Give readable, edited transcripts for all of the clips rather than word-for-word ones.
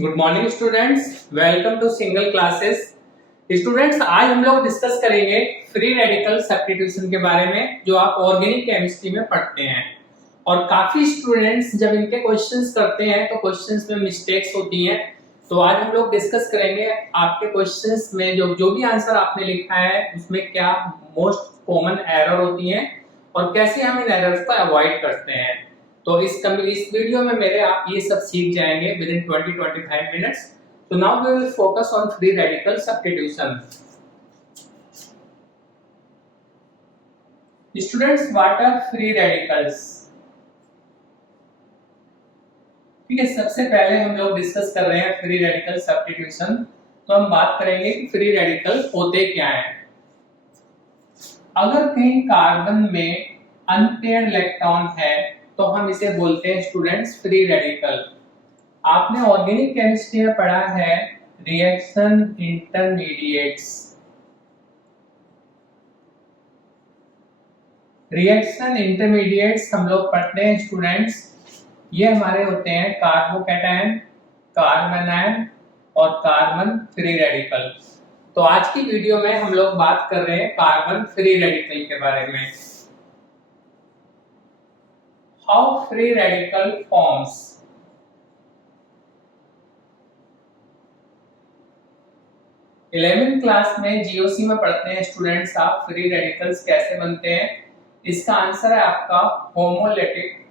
Good morning students, welcome to single classes. Students, आज हम लोग डिस्कस करेंगे फ्री रेडिकल सब्स्टिट्यूशन के बारे में, जो आप ऑर्गेनिक केमिस्ट्री में पढ़ते हैं। और काफी स्टूडेंट्स जब इनके क्वेश्चंस करते हैं तो क्वेश्चंस में मिस्टेक्स होती हैं। तो आज हम लोग डिस्कस करेंगे आपके क्वेश्चंस में जो भी आंसर आपने लिखा है उसमें क्या मोस्ट कॉमन एरर होती हैं और कैसे हम इन एरर्स को अवॉइड करते हैं। तो इस वीडियो में मेरे आप ये सब सीख जाएंगे with in 20-25 minutes. So now we will focus on free radical substitution. Students, what are free radicals? ठीक है, सबसे पहले हम लोग डिस्कस कर रहे हैं फ्री रेडिकल सब्स्टिट्यूशन। तो हम बात करेंगे कि फ्री रेडिकल होते क्या हैं। अगर कहीं कार्बन में अनपेयर्ड इलेक्ट्रॉन है तो हम इसे बोलते हैं स्टूडेंट्स फ्री रेडिकल। आपने ऑर्गेनिक केमिस्ट्री में पढ़ा है रिएक्शन इंटरमीडिएट्स। रिएक्शन इंटरमीडिएट्स हम लोग पढ़ते हैं स्टूडेंट्स। ये हमारे होते हैं कार्बोकैटायन, कार्बोनायन और कार्बन फ्री रेडिकल। तो आज की वीडियो में हम लोग बात कर रहे हैं कार्बन फ्री रेडिकल के बारे में। How free radical forms. Eleventh class में जीओसी में पढ़ते हैं स्टूडेंट्स आप फ्री रेडिकल्स कैसे बनते हैं। इसका आंसर है आपका होमोलिटिक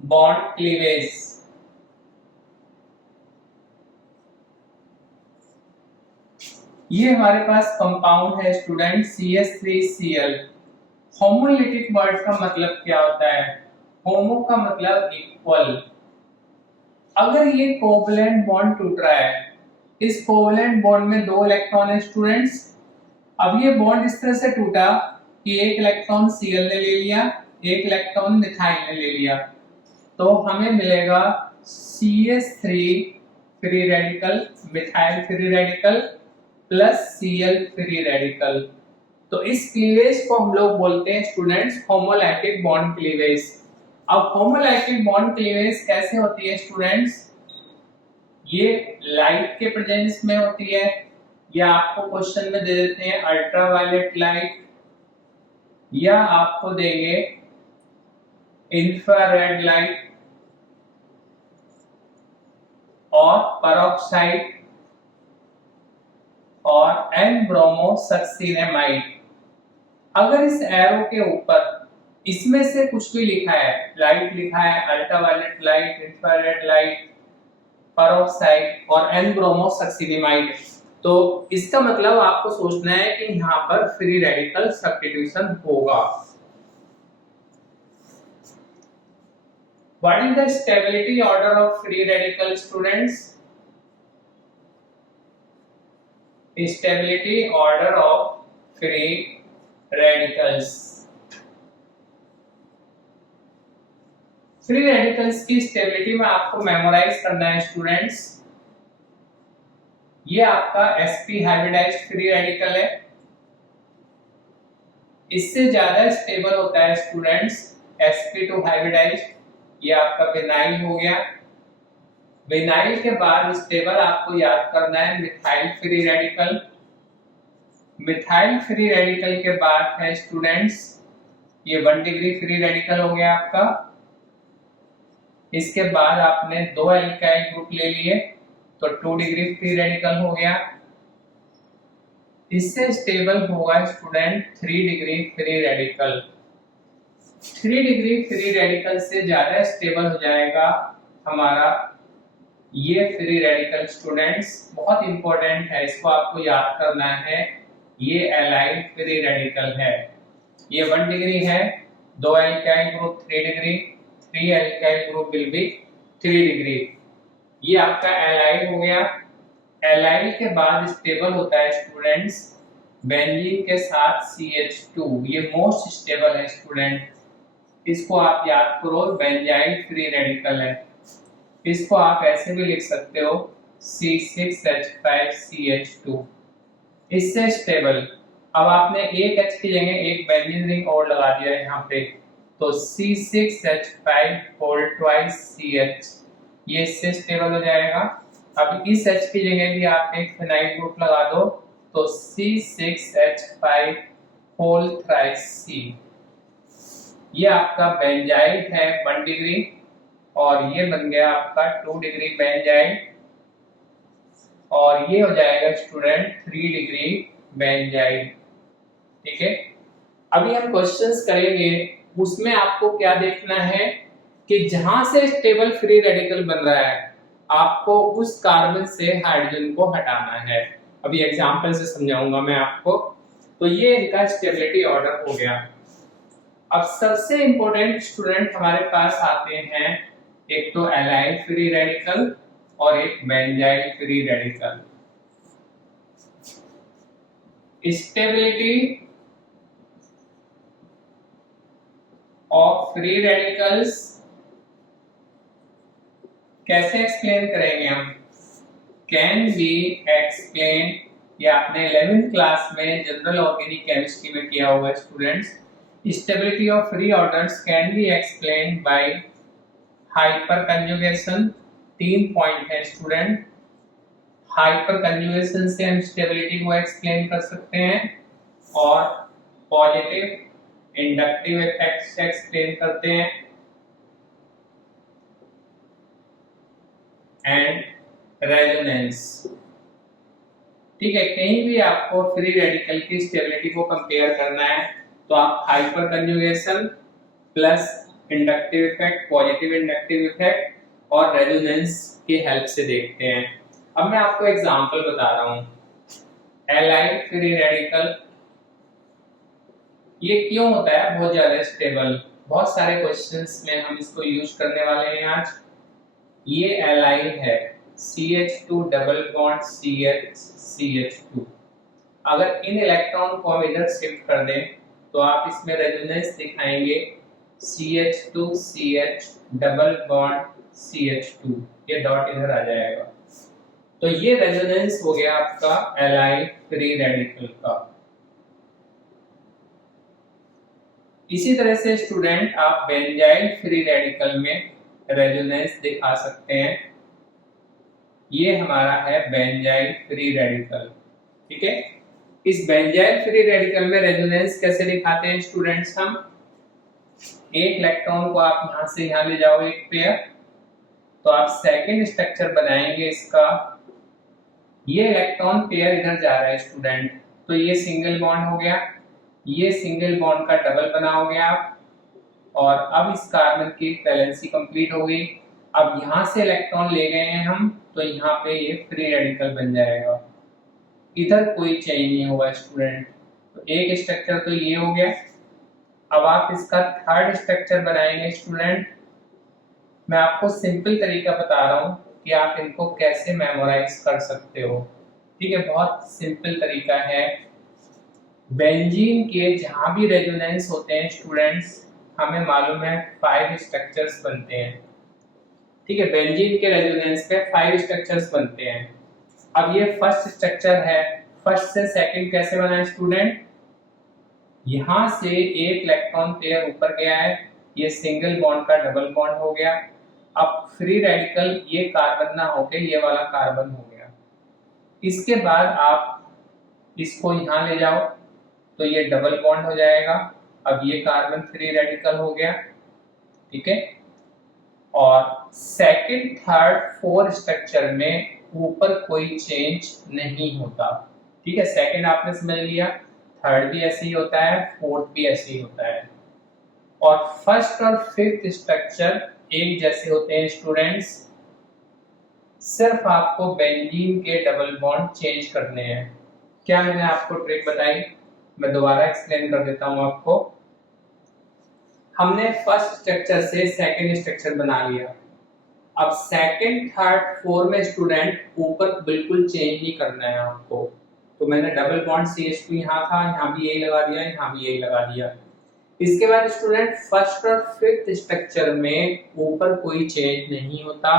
बॉन्ड क्लीवेज। ये हमारे पास कंपाउंड है स्टूडेंट CH3Cl। होमोलिटिक वर्ड का मतलब क्या होता है? होमो का मतलब इक्वल। अगर ये कोवलेंट बॉन्ड टूट रहा है, इस कोवलेंट बॉन्ड में 2 इलेक्ट्रॉन है स्टूडेंट्स। अब ये बॉन्ड इस तरह से टूटा कि एक इलेक्ट्रॉन Cl ने ले लिया, एक इलेक्ट्रॉन मिथाइल ने ले लिया, तो हमें मिलेगा CH3 free radical, methyl free radical plus Cl free radical. तो इस क्लीवेज को हम लोग बोलते हैं स्टूडेंट्स होमोलाइटिक बॉन्ड क्लीवेज। अब होमोलाइटिक बॉन्ड क्लीवेज कैसे होती है स्टूडेंट्स? ये लाइट के प्रेजेंस में होती है, या आपको क्वेश्चन में दे देते हैं अल्ट्रावायलेट लाइट, या आपको देंगे इंफ्रारेड लाइट और पेरोक्साइड और एन ब्रोमोसक्सिनेमाइड। अगर इस एरो के ऊपर इसमें से कुछ भी लिखा है, लाइट लिखा है, ultraviolet light, infrared light, peroxide और एन ब्रोमोसक्सिनेमाइड, तो इसका मतलब आपको सोचना है कि यहाँ पर फ्री रेडिकल सब्स्टिट्यूशन होगा। What is the stability order of free radical students? Stability order of free radicals. Free radicals की स्टेबिलिटी में आपको मेमोराइज करना है स्टूडेंट्स। ये आपका sp हाइब्रिडाइज्ड फ्री रेडिकल है। इससे ज्यादा स्टेबल होता है स्टूडेंट्स sp2 हाइब्रिडाइज्ड। ये आपका विनाइल हो गया। विनाइल के बाद स्टेबल आपको याद करना है methyl free radical. Methyl free radical के बाद है स्टूडेंट्स ये 1 डिग्री फ्री रेडिकल हो गया आपका। इसके बाद आपने 2 एल्काइल ग्रुप ले लिए तो 2 डिग्री फ्री रेडिकल हो गया। इससे स्टेबल होगा student 3 degree free radical. 3 degree free radical से ज्यादा स्टेबल हो जाएगा हमारा ये फ्री रेडिकल स्टूडेंट्स। बहुत इंपॉर्टेंट है, इसको आपको याद करना है। ये एलाइल फ्री रेडिकल है। ये 1 डिग्री है, 2 alkyl group 3 degree, 3 alkyl group will be 3 degree. ये आपका एलाइल हो गया। एलाइल के बाद स्टेबल होता है स्टूडेंट्स बेंजीन के साथ CH2। ये मोस्ट स्टेबल है स्टूडेंट, इसको आप याद करो, बेंजाइल फ्री रेडिकल है। इसको आप ऐसे भी लिख सकते हो C6H5CH2। इससे स्टेबल। अब आपने एक H की जगह एक बेंजीन रिंग और लगा दिया यहाँ पे, तो C6H5 होल ट्वाइस CH ये इससे स्टेबल हो जाएगा। अब इस H की जगह भी आप एक फिनाइल ग्रुप लगा दो तो C6H5 होल थ्राइस C, ये आपका बेंजाइल है 1 डिग्री और ये बन गया आपका 2 डिग्री बेंजाइल और ये हो जाएगा स्टूडेंट 3 डिग्री बेंजाइल। ठीक है, अभी हम क्वेश्चंस करेंगे, उसमें आपको क्या देखना है कि जहां से स्टेबल फ्री रेडिकल बन रहा है आपको उस कार्बन से हाइड्रोजन को हटाना है। अभी एग्जांपल से समझाऊंगा मैं आपको। तो ये इनका स्टेबिलिटी ऑर्डर हो गया। अब सबसे इंपॉर्टेंट स्टूडेंट हमारे पास आते हैं, एक तो एलाइल फ्री रेडिकल और एक benzyl free radical. Stability of free radicals कैसे एक्सप्लेन करेंगे हम? कैन बी एक्सप्लेन, ये आपने 11th क्लास में जनरल ऑर्गेनिक केमिस्ट्री में किया होगा students. Stability of free orders can be explain by hyper conjugation. 3 point है स्टूडेंट। हाइपर कंजुगेशन से हम स्टेबिलिटी को एक्सप्लेन कर सकते हैं और पॉजिटिव इंडक्टिव इफेक्ट से एक्सप्लेन करते हैं एंड रेजोनेंस। ठीक है, कहीं भी आपको फ्री रेडिकल की स्टेबिलिटी को कंपेयर करना है तो आप hyper conjugation plus inductive effect, positive inductive effect और रेजोनेंस की हेल्प से देखते हैं। अब मैं आपको एग्जांपल बता रहा हूं। एलाइल फ्री रेडिकल ये क्यों होता है बहुत ज्यादा स्टेबल? बहुत सारे क्वेश्चंस में हम इसको यूज करने वाले हैं आज। ये एलाइल है CH2 डबल बॉन्ड CH2। अगर इन इलेक्ट्रॉन को हम इधर शिफ्ट कर दें तो आप इसमें रेजोनेंस दिखाएंगे CH2CH डबल बॉन्ड CH2, ये डॉट इधर आ जाएगा। तो ये रेजोनेंस हो गया आपका एलाइल फ्री रेडिकल का। इसी तरह से स्टूडेंट आप बेंजाइल फ्री रेडिकल में रेजोनेंस दिखा सकते हैं। ये हमारा है बेंजाइल फ्री रेडिकल। ठीक है, इस बेंजाइल फ्री रेडिकल में रेजोनेंस कैसे दिखाते हैं स्टूडेंट्स? हम एक इलेक्ट्रॉन को आप यहां से यहां ले जाओ एक पेयर, तो आप सेकंड स्ट्रक्चर बनाएंगे इसका। ये इलेक्ट्रॉन पेयर इधर जा रहा है स्टूडेंट, तो ये सिंगल बॉन्ड हो गया, ये सिंगल बॉन्ड का डबल बना हो गया और अब इस कार्बन की वैलेंसी कंप्लीट हो गई। अब यहां से इलेक्ट्रॉन ले गए हैं हम, तो यहाँ पे ये फ्री रेडिकल बन जाएगा, इधर कोई चेंज नहीं होगा स्टूडेंट। तो एक स्ट्रक्चर तो ये हो गया। अब आप इसका थर्ड स्ट्रक्चर बनाएंगे स्टूडेंट। मैं आपको सिंपल तरीका बता रहा हूँ कि आप इनको कैसे मेमोराइज कर सकते हो। ठीक है, बहुत सिंपल तरीका है। बेंजीन के जहां भी रेजोनेंस होते हैं स्टूडेंट्स, हमें मालूम है 5 स्ट्रक्चर्स बनते हैं। ठीक है, बेंजीन के रेजोनेंस पे 5 स्ट्रक्चर्स बनते हैं। अब ये फर्स्ट स्ट्रक्चर है, फर्स्ट से सेकंड कैसे बना है स्टूडेंट? यहां से एक इलेक्ट्रॉन पेयर ऊपर गया है, ये सिंगल बॉन्ड का डबल बॉन्ड हो गया। अब फ्री रेडिकल ये कार्बन ना होके ये वाला कार्बन हो गया। इसके बाद आप इसको यहां ले जाओ तो ये डबल बॉन्ड हो जाएगा। अब ये कार्बन फ्री रेडिकल हो गया। ठीक है, और सेकंड, थर्ड, फोर्थ स्ट्रक्चर में ऊपर कोई चेंज नहीं होता। ठीक है, सेकंड आपने समझ लिया, थर्ड भी ऐसे ही होता है, फोर्थ भी ऐसे ही होता है। और फर्स्ट और फिफ्थ स्ट्रक्चर एक जैसे होते हैं स्टूडेंट्स, सिर्फ आपको बेंजीन के डबल बॉन्ड चेंज करने हैं। क्या मैंने आपको ट्रिक बताई? मैं दोबारा एक्सप्लेन कर देता हूं आपको। हमने फर्स्ट स्ट्रक्चर से सेकंड स्ट्रक्चर बना लिया। अब सेकंड, थर्ड, फोर्थ में स्टूडेंट ऊपर बिल्कुल चेंज नहीं करना है आपको। तो मैंने डबल बॉन्ड CH2 यहाँ था, यहाँ भी यही लगा दिया, यहाँ भी यही लगा दिया। इसके बाद स्टूडेंट फर्स्ट और फिफ्थ स्ट्रक्चर में ऊपर कोई चेंज नहीं होता।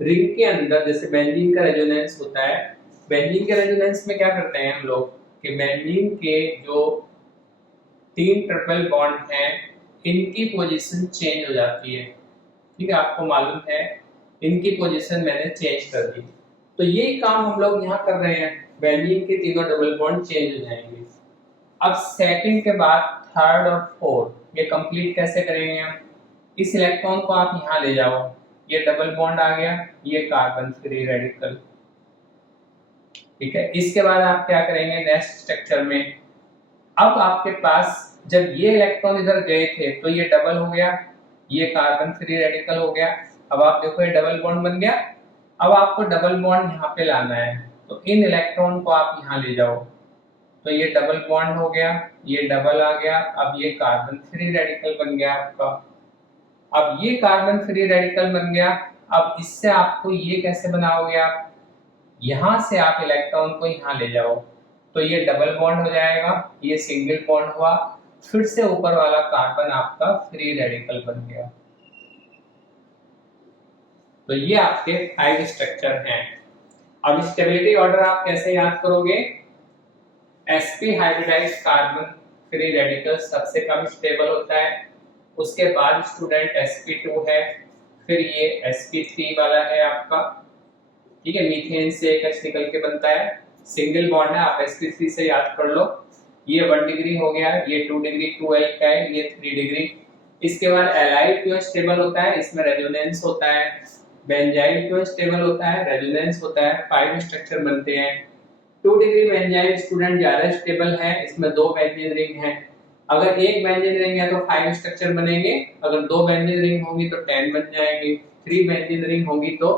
रिंग के अंदर जैसे बेंजीन का रेजोनेंस होता है, बेंजीन के रेजोनेंस में क्या करते हैं हम लोग कि बेंजीन के जो 3 ट्रिपल बॉन्ड हैं इनकी पोजीशन चेंज हो जाती है। ठीक है, आपको मालूम है इनकी पोजीशन मैंने चेंज कर दी। तो ये काम हम लोग यहाँ कर रहे हैं, बेंजीन के तीनों डबल बॉन्ड चेंज हो जाएंगे। अब सेकंड के बाद थर्ड और फोर्थ ये कंप्लीट कैसे करेंगे हम? इस इलेक्ट्रॉन को आप यहाँ ले जाओ, ये डबल बॉन्ड आ गया, ये कार्बन फ्री रेडिकल, ठीक है। इसके बाद आप क्या करेंगे नेक्स्ट स्ट्रक्चर में, अब आपके पास जब ये इलेक्ट्रॉन इधर गए थे तो ये डबल हो गया, ये कार्बन फ्री रेडिकल हो गया। अब आप देखो ये डबल बॉन्ड बन गया। अब आपको डबल बॉन्ड यहाँ पे लाना है, तो इन इलेक्ट्रॉन को आप यहाँ ले जाओ, तो ये डबल बॉन्ड हो गया, ये डबल आ गया, अब ये कार्बन फ्री रेडिकल बन गया आपका। अब ये कार्बन फ्री रेडिकल बन गया, अब इससे आपको ये कैसे बनाओगे आप, यहां से आप इलेक्ट्रॉन को यहाँ ले जाओ, तो ये डबल बॉन्ड हो जाएगा, ये सिंगल बॉन्ड हुआ, फिर से ऊपर वाला कार्बन आपका फ्री रेडिकल बन गया। तो ये आपके 5 स्ट्रक्चर हैं। अब स्टेबिलिटी ऑर्डर आप कैसे याद करोगे? sp hybridised carbon free radical सबसे कम स्टेबल होता है, उसके बाद स्टूडेंट sp2 है, फिर ये sp3 वाला है आपका, ठीक है। मीथेन से एक H निकल के बनता है, सिंगल बॉन्ड है, आप sp3 से याद कर लो। ये 1 डिग्री हो गया, ये 2 डिग्री 2l का है, ये 3 डिग्री। इसके बाद एलाइड क्यों स्टेबल होता है? इसमें रेजोनेंस होता है। बेंजाइल क्यों स्टेबल होता है? रेजोनेंस होता है। 5 स्ट्रक्चर बनते हैं। 2 डिग्री बेंजाइल स्टूडेंट ज्यादा स्टेबल है, इसमें 2 बेंजीन रिंग है। अगर एक बेंजीन रिंग है तो 5 स्ट्रक्चर बनेंगे, अगर 2 बेंजीन रिंग होगी तो 10 बन जाएंगे, 3 बेंजीन रिंग होगी तो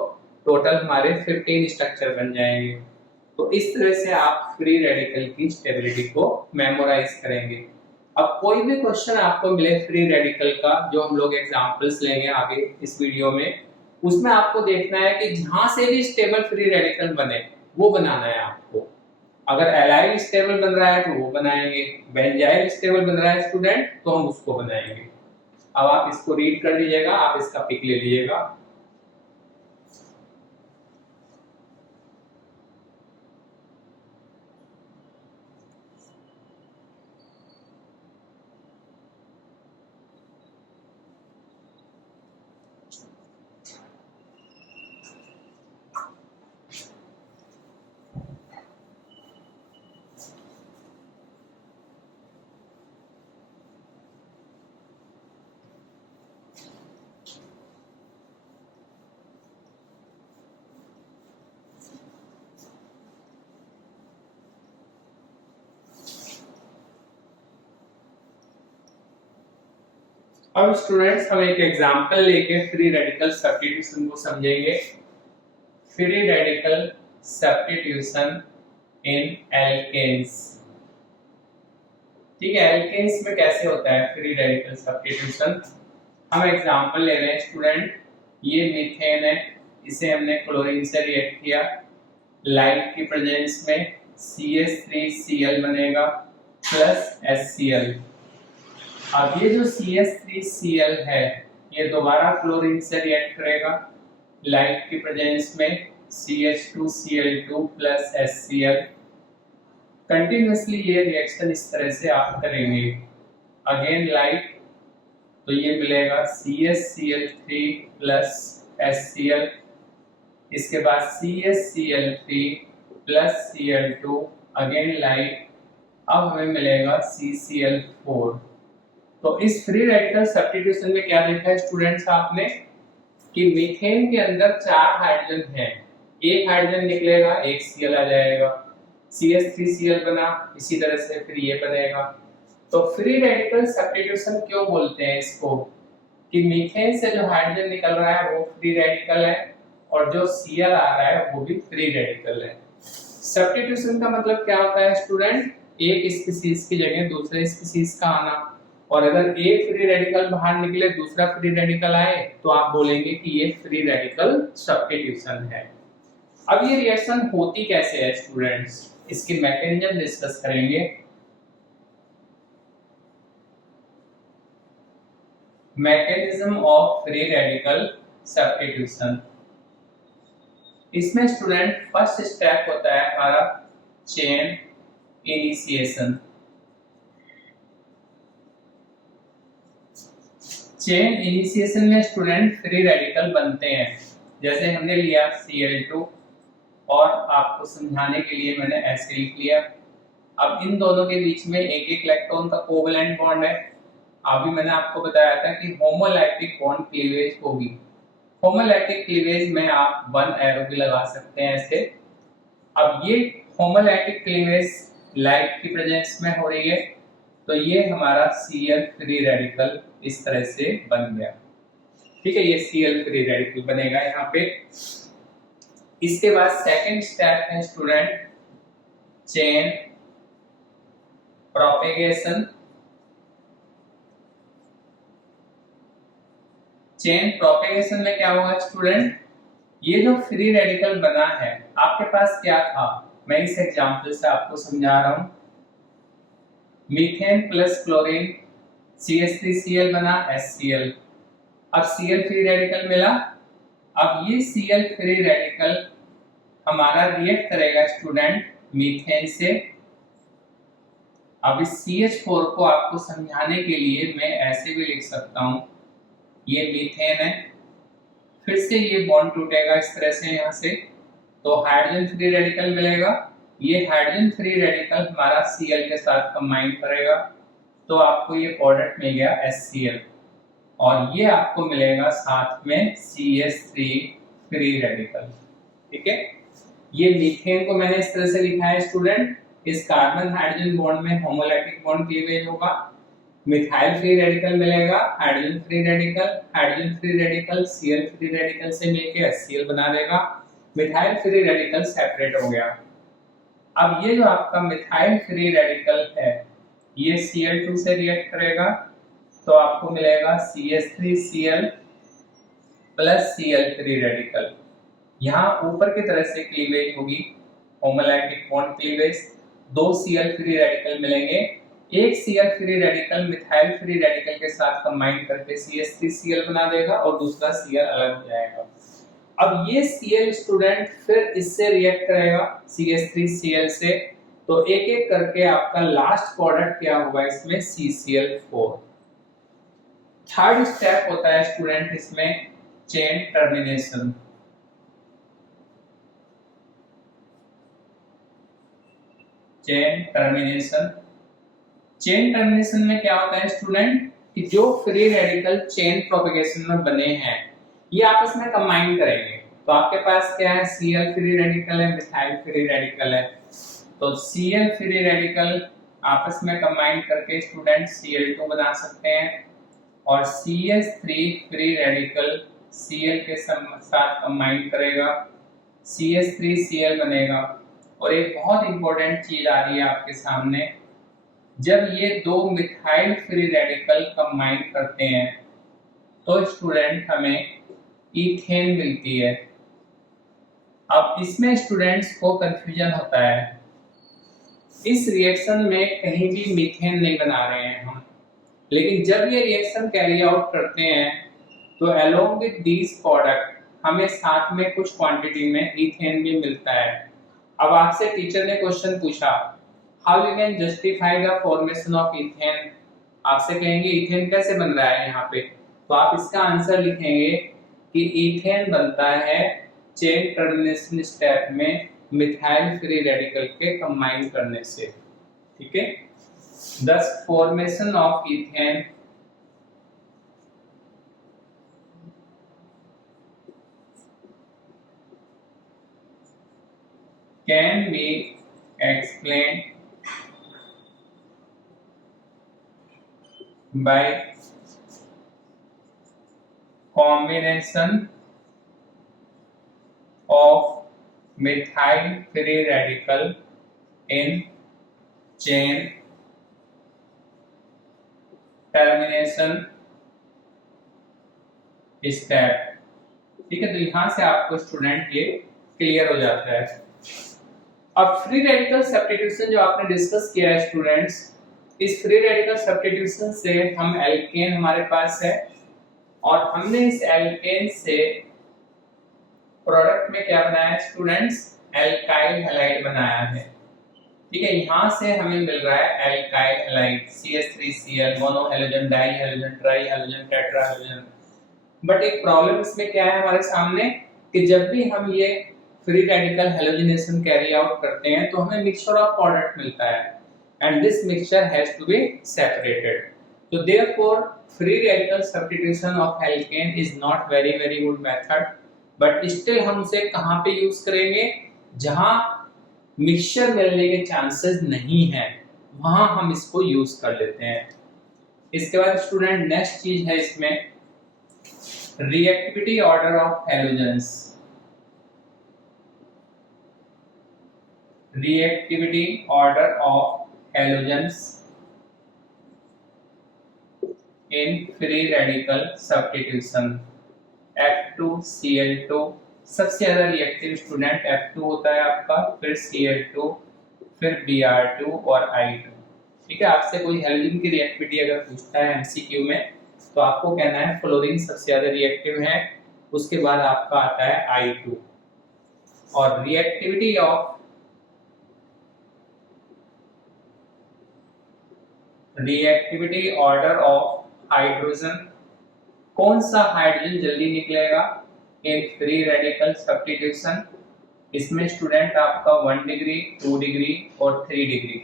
टोटल हमारे 15 स्ट्रक्चर बन जाएंगे। तो इस तरह से आप फ्री रेडिकल की स्टेबिलिटी को मेमोराइज करेंगे। अब कोई भी क्वेश्चन आपको मिले फ्री रेडिकल का, जो हम लोग एग्जांपल्स लेंगे आगे इस वीडियो में, उसमें आपको देखना है कि जहां से भी स्टेबल फ्री रेडिकल बने वो बनाना है आपको। अगर एलाइल स्टेबल बन रहा है तो वो बनाएंगे, बेंजाइल स्टेबल बन रहा है स्टूडेंट तो हम उसको बनाएंगे। अब आप इसको रीड कर लीजिएगा, आप इसका पिक ले लीजिएगा। अब स्टूडेंट्स हम एक एग्जांपल लेके फ्री रेडिकल सब्स्टिट्यूशन को समझेंगे। फ्री रेडिकल सब्स्टिट्यूशन इन एल्केन्स, ठीक है। एल्केन्स में कैसे होता है फ्री रेडिकल सब्स्टिट्यूशन? हम एग्जांपल ले रहे हैं स्टूडेंट, ये मीथेन है, इसे हमने क्लोरीन से रिएक्ट किया, लाइट की प्रेजेंस में CH3Cl बनेगा प्लस HCl। अब ये जो CH3Cl है ये दोबारा क्लोरीन से रिएक्ट करेगा, लाइट की प्रेजेंस में CH2Cl2 प्लस HCl। कंटिन्यूअसली ये रिएक्शन इस तरह से आप करेंगे। अगेन लाइट, तो ये मिलेगा CHCl3 प्लस HCl, इसके बाद CHCl3 plus Cl2, again light, अब हमें मिलेगा CCl4। तो इस फ्री रेडिकल सब्स्टिट्यूशन में क्या देखा है स्टूडेंट्स आपने कि मीथेन के अंदर 4 हाइड्रोजन हैं, एक हाइड्रोजन निकलेगा, एक Cl आ जाएगा, CH3Cl बना, इसी तरह से फिर ये बनेगा। तो फ्री रेडिकल सब्स्टिट्यूशन क्यों बोलते हैं इसको? कि मीथेन से जो हाइड्रोजन निकल रहा है वो फ्री रेडिकल है और जो Cl आ रहा है वो भी फ्री रेडिकल है। सब्स्टिट्यूशन का मतलब क्या होता है स्टूडेंट? एक स्पीशीज की जगह दूसरे स्पीशीज का आना, और अगर एक फ्री रेडिकल बाहर निकले दूसरा फ्री रेडिकल आए तो आप बोलेंगे कि ये फ्री रेडिकल सब्स्टिट्यूशन है। अब ये रिएक्शन होती कैसे है स्टूडेंट्स, इसकी मैकेनिज्म डिस्कस करेंगे। Mechanism of free radical substitution, इसमें स्टूडेंट फर्स्ट स्टेप होता है हमारा चेन इनिशिएशन। चेन इनिशिएशन में स्टूडेंट फ्री रेडिकल बनते हैं। जैसे हमने लिया Cl2 और आपको समझाने के लिए मैंने ऐसे लिख लिया। अब इन दोनों के बीच में एक एक इलेक्ट्रॉन का कोवेलेंट बॉन्ड है। अभी मैंने आपको बताया था कि होमोलैटिक बॉन्ड क्लीवेज होगी। होमोलैटिक क्लीवेज में आप 1 एरो भी लगा सकते हैं ऐसे। अब ये होमोलैटिक क्लीवेज लाइट की प्रेजेंस में हो रही है, तो ये हमारा Cl फ्री रेडिकल इस तरह से बन गया। ठीक है, ये Cl फ्री रेडिकल बनेगा यहाँ पे। इसके बाद सेकंड स्टेप है student chain propagation. Chain propagation में क्या होगा स्टूडेंट, ये जो फ्री रेडिकल बना है आपके पास क्या था, मैं इस एग्जांपल से आपको समझा रहा हूं। मीथेन प्लस क्लोरीन CH3Cl बना HCl। अब Cl फ्री रेडिकल मिला। अब ये Cl फ्री रेडिकल हमारा रिएक्ट करेगा स्टूडेंट मीथेन से। अब इस CH4 को आपको समझाने के लिए मैं ऐसे भी लिख सकता हूं, ये मीथेन है, फिर से ये बॉन्ड टूटेगा इस तरह से यहाँ से, तो हाइड्रोजन फ्री रेडिकल मिलेगा। ये हाइड्रोजन फ्री रेडिकल हमारा Cl के साथ कंबाइन करेगा, तो आपको ये प्रोडक्ट मिल गया HCl, और ये आपको मिलेगा साथ में CH3 फ्री रेडिकल। ठीक है, ये मीथेन को मैंने इस तरह से लिखा है स्टूडेंट, इस कार्बन हाइड्रोजन बॉन्ड में होमोलैटिक बॉन्ड क्लीवेज होगा, मिथाइल फ्री रेडिकल मिलेगा, hydrogen free radical Cl free radical से मिलके HCl बना देगा। मिथाइल फ्री रेडिकल सेपरेट हो गया। अब ये जो आपका मिथाइल फ्री रेडिकल है ये Cl2 से रिएक्ट करेगा, तो आपको मिलेगा CH3Cl plus Cl free radical. यहाँ ऊपर की तरफ से क्लीवेज होगी, homolytic bond cleavage, 2 Cl free radical मिलेंगे। एक Cl free radical methyl free radical के साथ कंबाइन करके CH3Cl बना देगा और दूसरा Cl अलग हो जाएगा। अब ये Cl स्टूडेंट फिर इससे रिएक्ट करेगा CH3Cl से, तो एक एक करके आपका लास्ट प्रोडक्ट क्या होगा इसमें CCl4। थर्ड स्टेप होता है स्टूडेंट इसमें चेन टर्मिनेशन। चेन टर्मिनेशन में क्या होता है स्टूडेंट कि जो फ्री रेडिकल चेन प्रोपेगेशन में बने हैं ये आपस में कंबाइन करेंगे, तो आपके पास क्या है Cl फ्री रेडिकल है, मिथाइल फ्री रेडिकल है, तो Cl फ्री रेडिकल आपस में कंबाइन करके स्टूडेंट Cl2 बना सकते हैं, और CH3 फ्री रेडिकल Cl के साथ कंबाइन करेगा, CH3Cl बनेगा। और एक बहुत इंपॉर्टेंट चीज आ रही है आपके सामने, जब ये दो मिथाइल फ्री रेडिकल कंबाइन करते हैं तो स्टूडेंट हमें इथेन मिलती है। अब इसमें स्टूडेंट्स को कंफ्यूजन होता है, इस रिएक्शन में कहीं भी मीथेन नहीं बना रहे हैं हम, लेकिन जब ये रिएक्शन कैरी आउट करते हैं तो अलोंग विद दिस प्रोडक्ट हमें साथ में कुछ क्वांटिटी में इथेन भी मिलता है। अब आपसे टीचर ने क्वेश्चन पूछा how you can justify the formation of ethane, आपसे कहेंगे इथेन कैसे बन रहा है यहाँ पे, तो आप इसका आंसर लिखेंगे कि इथेन बनता है चेन टर्मिनेशन स्टेप में मिथाइल फ्री रेडिकल के कंबाइन करने से। ठीक है, दस formation of ethane can be explained by combination of methyl free radical in chain termination step। ठीक है, तो यहां से आपको स्टूडेंट ये क्लियर हो जाता है। अब फ्री रेडिकल सब्स्टिट्यूशन जो आपने डिस्कस किया है स्टूडेंट्स, इस फ्री रेडिकल सब्स्टिट्यूशन से हम एल्केन हमारे पास है और हमने इस एल्केन से प्रोडक्ट में क्या बनाया है स्टूडेंट्स, एल्काइल हैलाइड बनाया है। ठीक है, यहां से हमें मिल रहा है alkyl halide CH3Cl mono halogen, di halogen, tri halogen, tetra halogen. But एक प्रॉब्लम इसमें क्या है हमारे सामने कि जब भी हम ये free radical halogenation carry out करते हैं तो हमें मिक्सचर ऑफ प्रोडक्ट मिलता है and this mixture has to be separated. तो therefore free radical substitution of alkane is not very good method, but still हम उसे कहां पे यूज करेंगे, जहां मिक्सचर मिलने के चांसेस नहीं है वहां हम इसको यूज कर लेते हैं। इसके बाद स्टूडेंट नेक्स्ट चीज है इसमें reactivity order of halogens. reactivity order of halogens in free radical substitution। F2Cl2 सबसे ज्यादा रिएक्टिव स्टूडेंट F2 होता है आपका, फिर Cl2, फिर Br2 और I2। ठीक है, आपसे कोई हैलोजन की रिएक्टिविटी अगर पूछता है एमसीक्यू में तो आपको कहना है फ्लोरीन सबसे ज्यादा रिएक्टिव है, उसके बाद आपका आता है I2। और रिएक्टिविटी ऑर्डर ऑफ हाइड्रोजन, कौन सा हाइड्रोजन जल्दी निकलेगा इन फ्री रेडिकल सब्स्टिट्यूशन। इसमें स्टूडेंट आपका 1 डिग्री, 2 डिग्री और 3 डिग्री।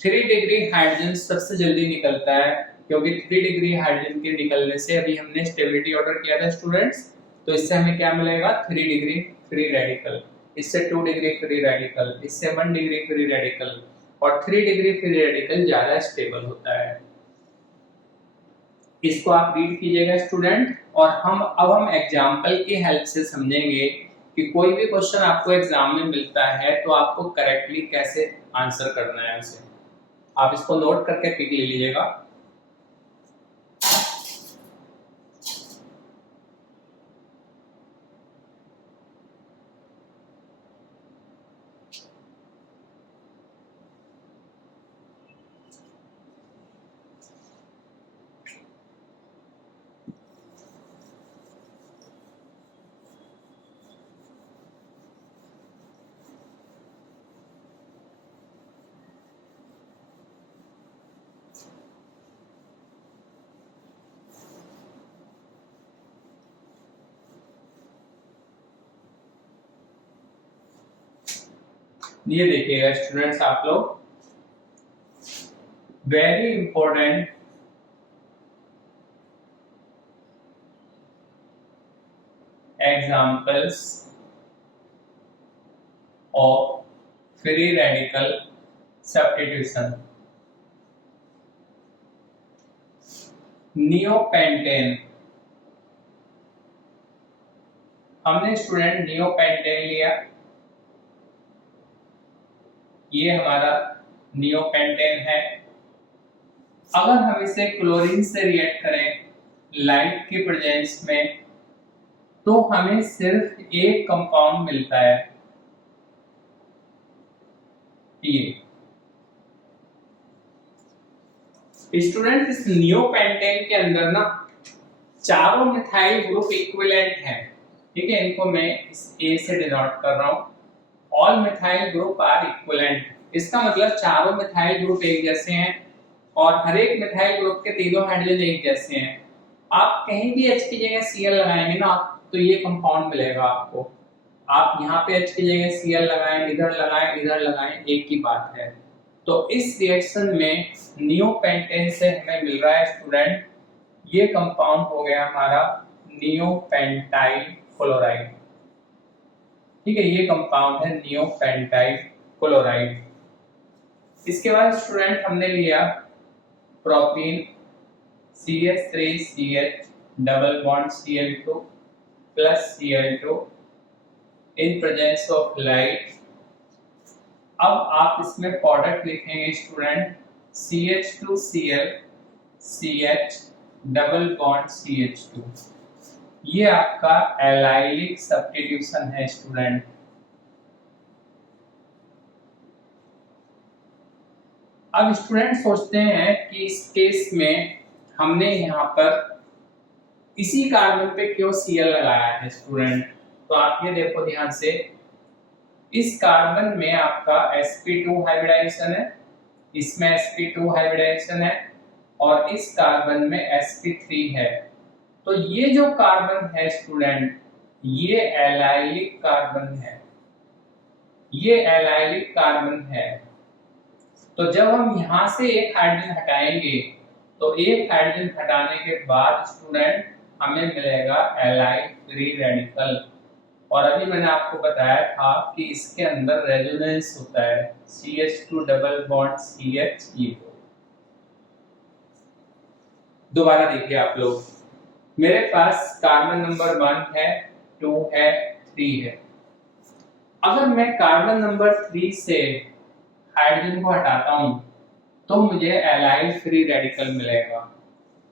3 डिग्री हाइड्रोजन सबसे जल्दी निकलता है, क्योंकि 3 डिग्री हाइड्रोजन के निकलने से अभी हमने स्टेबिलिटी ऑर्डर किया था स्टूडेंट्स, तो इससे हमें क्या मिलेगा 3 डिग्री फ्री रेडिकल, इससे 2 डिग्री फ्री रेडिकल, इससे 1 डिग्री फ्री रेडिकल, और 3 डिग्री फ्री रेडिकल ज्यादा स्टेबल होता है। इसको आप रीड कीजिएगा स्टूडेंट, और हम एग्जांपल की हेल्प से समझेंगे कि कोई भी क्वेश्चन आपको एग्जाम में मिलता है तो आपको करेक्टली कैसे आंसर करना है उसे। आप इसको नोट करके पिक ले लीजिएगा। ये देखिएगा स्टूडेंट्स आप लोग, very important examples of free radical substitution. Neopentane, हमने स्टूडेंट नियोपेंटेन लिया, ये हमारा नियोपेंटेन है। अगर हम इसे क्लोरीन से रिएक्ट करें लाइट की प्रेजेंस में तो हमें सिर्फ एक कंपाउंड मिलता है, ये। स्टूडेंट इस नियोपेंटेन के अंदर ना चारों मिथाइल ग्रुप इक्विवेलेंट हैं, ठीक है, इनको मैं इस A से डिनोट कर रहा हूं। All methyl group are equivalent, इसका मतलब चारों मिथाइल ग्रुप एक जैसे हैं और हर एक मिथाइल ग्रुप के तीनों हाइड्रोजन एक जैसे हैं। आप कहीं भी H की जगह Cl लगाएंगे ना तो ये कंपाउंड मिलेगा आपको। आप यहाँ पे H की जगह Cl लगाएं, इधर लगाएं, एक ही बात है। तो इस रिएक्शन में नियोपेंटेन से हमें मिल रहा है स्टूडेंट, ये कंपाउंड हो गया हमारा नियोपेंटाइल क्लोराइड। ठीक है, ये कंपाउंड है नियोपेंटाइल क्लोराइड। इसके बाद स्टूडेंट हमने लिया propene CH3CH double bond Cl2 plus Cl2 in presence of light. अब आप इसमें प्रोडक्ट लिखेंगे student CH2Cl CH double bond CH2, ये आपका एलाइलिक सब्स्टिट्यूशन है स्टूडेंट। अब स्टूडेंट सोचते हैं कि इस केस में हमने यहाँ पर इसी कार्बन पे क्यों Cl लगाया है स्टूडेंट, तो आप ये देखो ध्यान से, इस कार्बन में आपका sp2 हाइब्रिडाइजेशन है, इसमें sp2 हाइब्रिडाइजेशन है और इस कार्बन में sp3 है। तो ये जो कार्बन है स्टूडेंट ये एलाइलिक कार्बन है, ये एलाइलिक कार्बन है। तो जब हम यहां से एक हाइड्रोजन हटाएंगे तो एक हाइड्रोजन हटाने के बाद स्टूडेंट हमें मिलेगा एलाइल फ्री रेडिकल। और अभी मैंने आपको बताया था कि इसके अंदर रेजोनेंस होता है, CH2 डबल बॉन्ड CH ये। दोबारा देखिए आप लोग, मेरे पास कार्बन नंबर 1 है, 2 है, 3 है। अगर मैं कार्बन नंबर 3 से हाइड्रोजन को हटाता हूं तो मुझे एलाइल फ्री रेडिकल मिलेगा,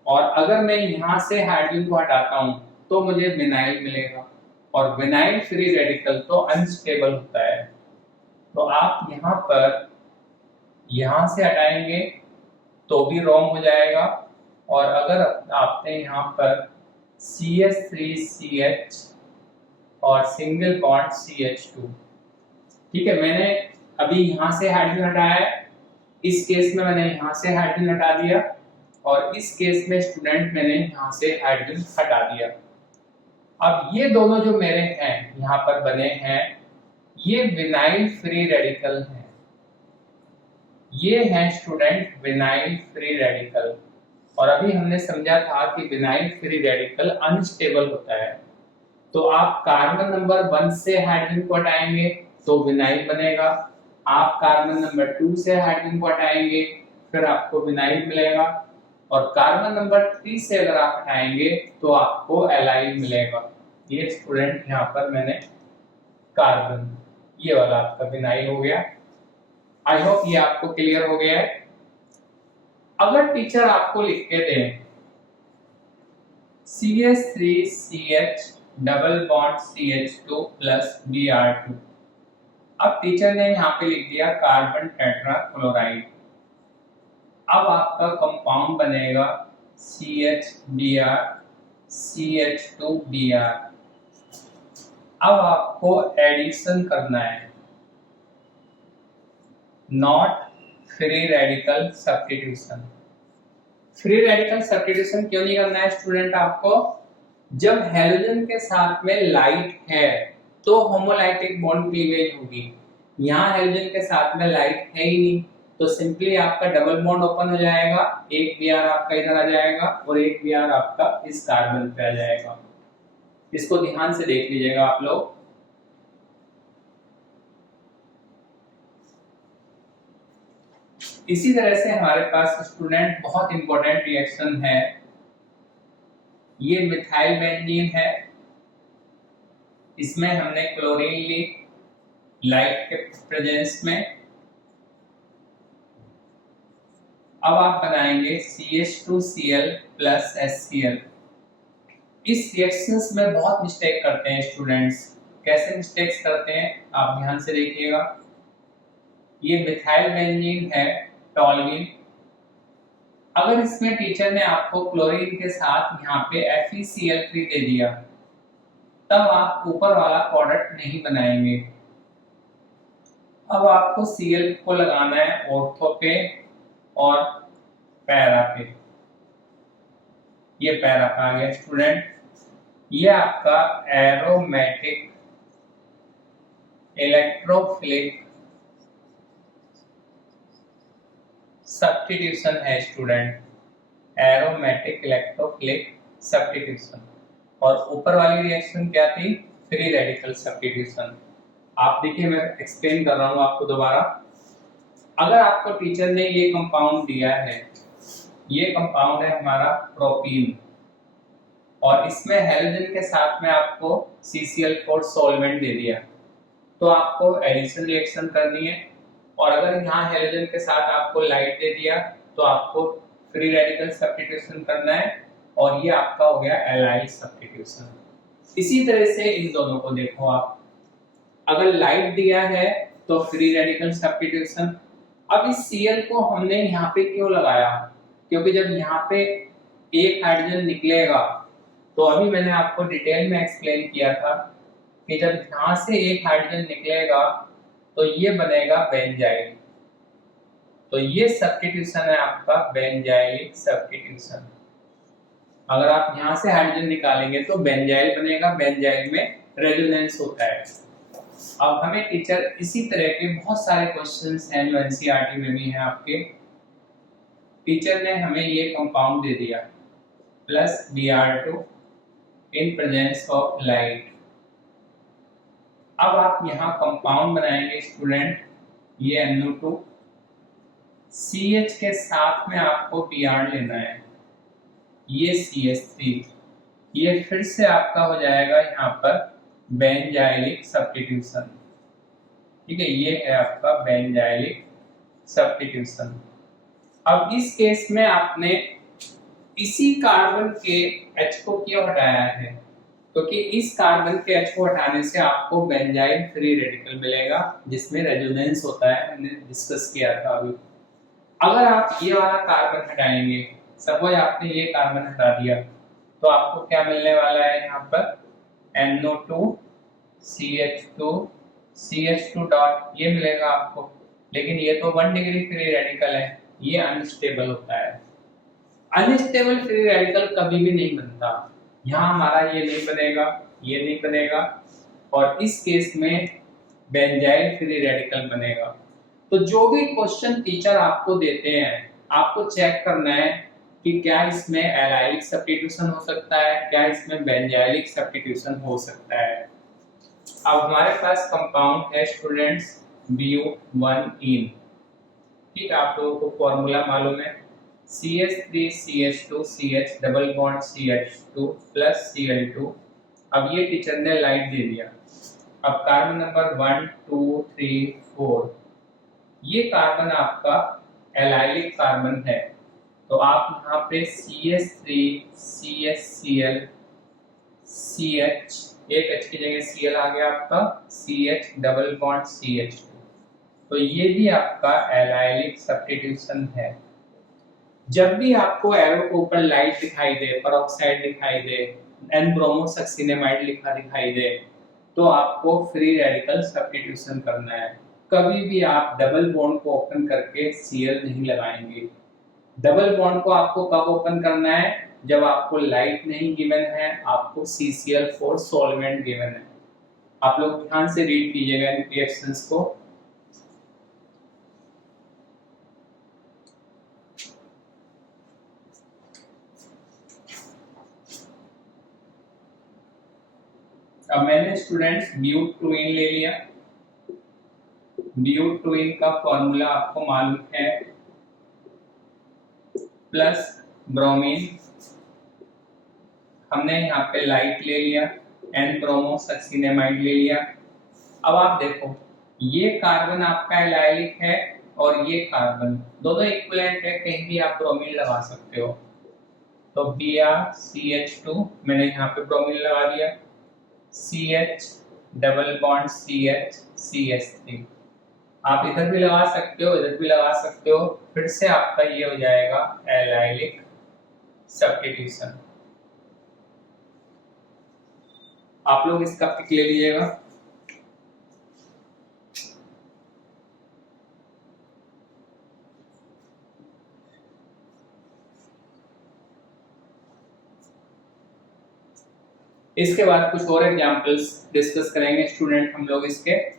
और अगर मैं यहां से हाइड्रोजन को हटाता हूं तो मुझे विनाइल मिलेगा, और विनाइल फ्री रेडिकल तो अनस्टेबल होता है। तो आप यहां से हटाएंगे तो भी रॉन्ग हो जाएगा, और अगर आपने यहाँ पर CH3CH और सिंगल बॉन्ड CH2, ठीक है, मैंने अभी यहाँ से हाइड्रोजन हटाया है, इस केस में मैंने यहाँ से हाइड्रोजन हटा दिया, और इस केस में स्टूडेंट मैंने यहाँ से हाइड्रोजन हटा दिया। अब ये दोनों जो मेरे हैं यहाँ पर बने हैं, ये विनाइल फ्री रेडिकल हैं। ये हैं स्टूडेंट विनाइल फ्री रेडिकल, और अभी हमने समझा था कि विनाइल फ्री रेडिकल अनस्टेबल होता है। तो आप कार्बन नंबर 1 से हाइड्रोजन को हटाएंगे तो विनाइल बनेगा, आप कार्बन नंबर 2 से हाइड्रोजन को हटाएंगे फिर आपको विनाइल मिलेगा, और कार्बन नंबर 3 से अगर आप हटाएंगे तो आपको एलाइल मिलेगा। ये स्टूडेंट यहाँ पर मैंने कार्बन, ये वाला आपका विनाइल हो गया। आई होप ये आपको क्लियर हो गया है। अगर टीचर आपको लिख के दें CH3CH double bond CH2 plus Br2, अब टीचर ने यहाँ पे लिख दिया कार्बन टेट्राक्लोराइड, अब आपका कंपाउंड बनेगा CH_Br CH2Br। अब आपको एडिशन करना है, not free radical substitution. Free radical substitution क्यों नहीं करना है स्टूडेंट आपको? जब हेलोजन के साथ में लाइट है तो होमोलाइटिक बॉन्ड क्लीवेज होगी, यहाँ हेलोजन के साथ में लाइट है ही नहीं, तो सिंपली आपका डबल बॉन्ड ओपन हो जाएगा, एक Br आपका इधर आ जाएगा और एक Br आपका इस कार्बन पे आ जाएगा। इसको ध्यान से देख लीजिएगा आप लोग। इसी तरह से हमारे पास स्टूडेंट बहुत इंपॉर्टेंट रिएक्शन है, ये मिथाइल बेंजीन है, इसमें हमने क्लोरीन ली लाइट के प्रेजेंस में। अब आप बनाएंगे CH2Cl प्लस HCl। इस रिएक्शंस में बहुत मिस्टेक करते हैं स्टूडेंट्स। कैसे मिस्टेक्स करते हैं आप ध्यान से देखिएगा। ये मिथाइल बेंजीन है टॉल्यूइन, अगर इसमें टीचर ने आपको क्लोरीन के साथ यहाँ पे FeCl3 दे दिया तब आप ऊपर वाला प्रोडक्ट नहीं बनाएंगे। अब आपको Cl को लगाना है ऑर्थो पे और पैरा पे, ये पैरा पे आ गया स्टूडेंट। ये आपका एरोमेटिक इलेक्ट्रोफिलिक सब्स्टिट्यूशन है स्टूडेंट, एरोमेटिक इलेक्ट्रोफिलिक सब्स्टिट्यूशन। और ऊपर वाली रिएक्शन क्या थी? Free radical substitution. आप देखिए मैं एक्सप्लेन कर रहा हूं आपको दोबारा। अगर आपको टीचर ने ये कंपाउंड दिया है, ये कंपाउंड है हमारा प्रोपीन, और इसमें हेलोजन के साथ में आपको CCl4 सॉल्वेंट दे दिया, तो आपको एडिशन रिएक्शन करनी है। और अगर यहाँ हेलोजन के साथ आपको लाइट दे दिया तो आपको फ्री रेडिकल सब्स्टिट्यूशन करना है, और ये आपका हो गया एलाइल सब्स्टिट्यूशन। इसी तरह से इन दोनों को देखो आप, अगर लाइट दिया है तो फ्री रेडिकल सब्स्टिट्यूशन। अब इस Cl को हमने यहाँ पे क्यों लगाया? क्योंकि जब यहाँ पे एक हाइड्रोजन निकलेगा, तो अभी मैंने आपको डिटेल में एक्सप्लेन किया था कि जब यहाँ से एक हाइड्रोजन निकलेगा तो ये बनेगा बेंजाइल, तो ये सब्स्टिट्यूशन है आपका बेंजाइलिक सब्स्टिट्यूशन। अगर आप यहाँ से हाइड्रोजन निकालेंगे तो बेंजाइल बनेगा, बेंजाइल में रेजोनेंस होता है। अब हमें टीचर इसी तरह के बहुत सारे क्वेश्चंस हैं जो एनसीईआरटी में भी हैं आपके। टीचर ने हमें ये कंपाउंड दे दिया plus Br2 in presence of light. अब आप यहाँ कंपाउंड बनाएंगे स्टूडेंट, ये NO2 CH के साथ में आपको Br लेना है, ये CH3, ये फिर से आपका हो जाएगा यहाँ पर बेंजाइलिक सब्स्टिट्यूशन। ठीक है, ये है आपका बेंजाइलिक सब्स्टिट्यूशन। अब इस केस में आपने इसी कार्बन के H को क्यों हटाया है, क्योंकि इस कार्बन के H को हटाने से आपको बेंजाइल फ्री रेडिकल मिलेगा जिसमें रेजोनेंस होता है, हमने डिस्कस किया था अभी। अगर आप ये वाला कार्बन हटाएंगे, सपोज आपने ये कार्बन हटा दिया, तो आपको क्या मिलने वाला है यहाँ पर NO2 CH2 CH2 डॉट, ये मिलेगा आपको। लेकिन ये तो 1 डिग्री फ्री रेडिकल है, ये अनस्टेबल होता है। अनस्टेबल फ्री रेडिकल कभी भी नहीं बनता, यहाँ हमारा ये नहीं बनेगा, ये नहीं बनेगा, और इस केस में बेंजाइल फ्री रेडिकल बनेगा। तो जो भी क्वेश्चन टीचर आपको देते हैं, आपको चेक करना है कि क्या इसमें एलाइलिक सब्स्टिट्यूशन हो सकता है, क्या इसमें बेंजाइलिक सब्स्टिट्यूशन हो सकता है। अब हमारे पास कंपाउंड है स्टूडेंट्स BU1ene। ठीक है, आप लोगों को फॉर्मूला मालूम है, CH3CH2CH double bond CH2 plus Cl2। अब ये टीचर ने लाइट दे दिया। अब कार्बन नंबर 1 2 3 4, ये कार्बन आपका एलाइलिक कार्बन है, तो आप यहाँ पे CH3 CHCl CH, एक H की जगह Cl आ गया आपका, CH डबल बॉन्ड CH2, तो ये भी आपका एलाइलिक सब्स्टिट्यूशन है। जब भी आपको एरो के ऊपर लाइट दिखाई दे, पेरोक्साइड दिखाई दे, N-ब्रोमोसक्सिनेमाइड लिखा दिखाई दे, तो आपको फ्री रेडिकल सब्स्टिट्यूशन करना है। कभी भी आप डबल बॉन्ड को ओपन करके Cl नहीं लगाएंगे। डबल बॉन्ड को आपको कब ओपन करना है, जब आपको लाइट नहीं गिवन है, आपको CCl4 सॉल्वेंट गिवन है। आप लोग ध्यान से रीड कीजिएगा इन रिएक्शंस को। अब मैंने स्टूडेंट्स ब्यूटोइन ले लिया। ब्यूटोइन का फॉर्मूला आपको मालूम है, प्लस ब्रोमीन, हमने यहाँ पे लाइट ले लिया, N-ब्रोमोसक्सिनेमाइड ले लिया। अब आप देखो, ये कार्बन आपका एलाइलिक है और ये कार्बन दोनों इक्विवेलेंट है, कहीं भी आप ब्रोमीन लगा सकते हो। तो BrCH2 मैंने यहाँ पे ब्रोमीन लगा दिया, CH double bond CH CH3, आप इधर भी लगा सकते हो, इधर भी लगा सकते हो, फिर से आपका ये हो जाएगा एलाइलिक सब्स्टिट्यूशन। आप लोग इसका पिक ले लीजिएगा। इसके बाद कुछ और एग्जांपल्स डिस्कस करेंगे स्टूडेंट हम लोग इसके।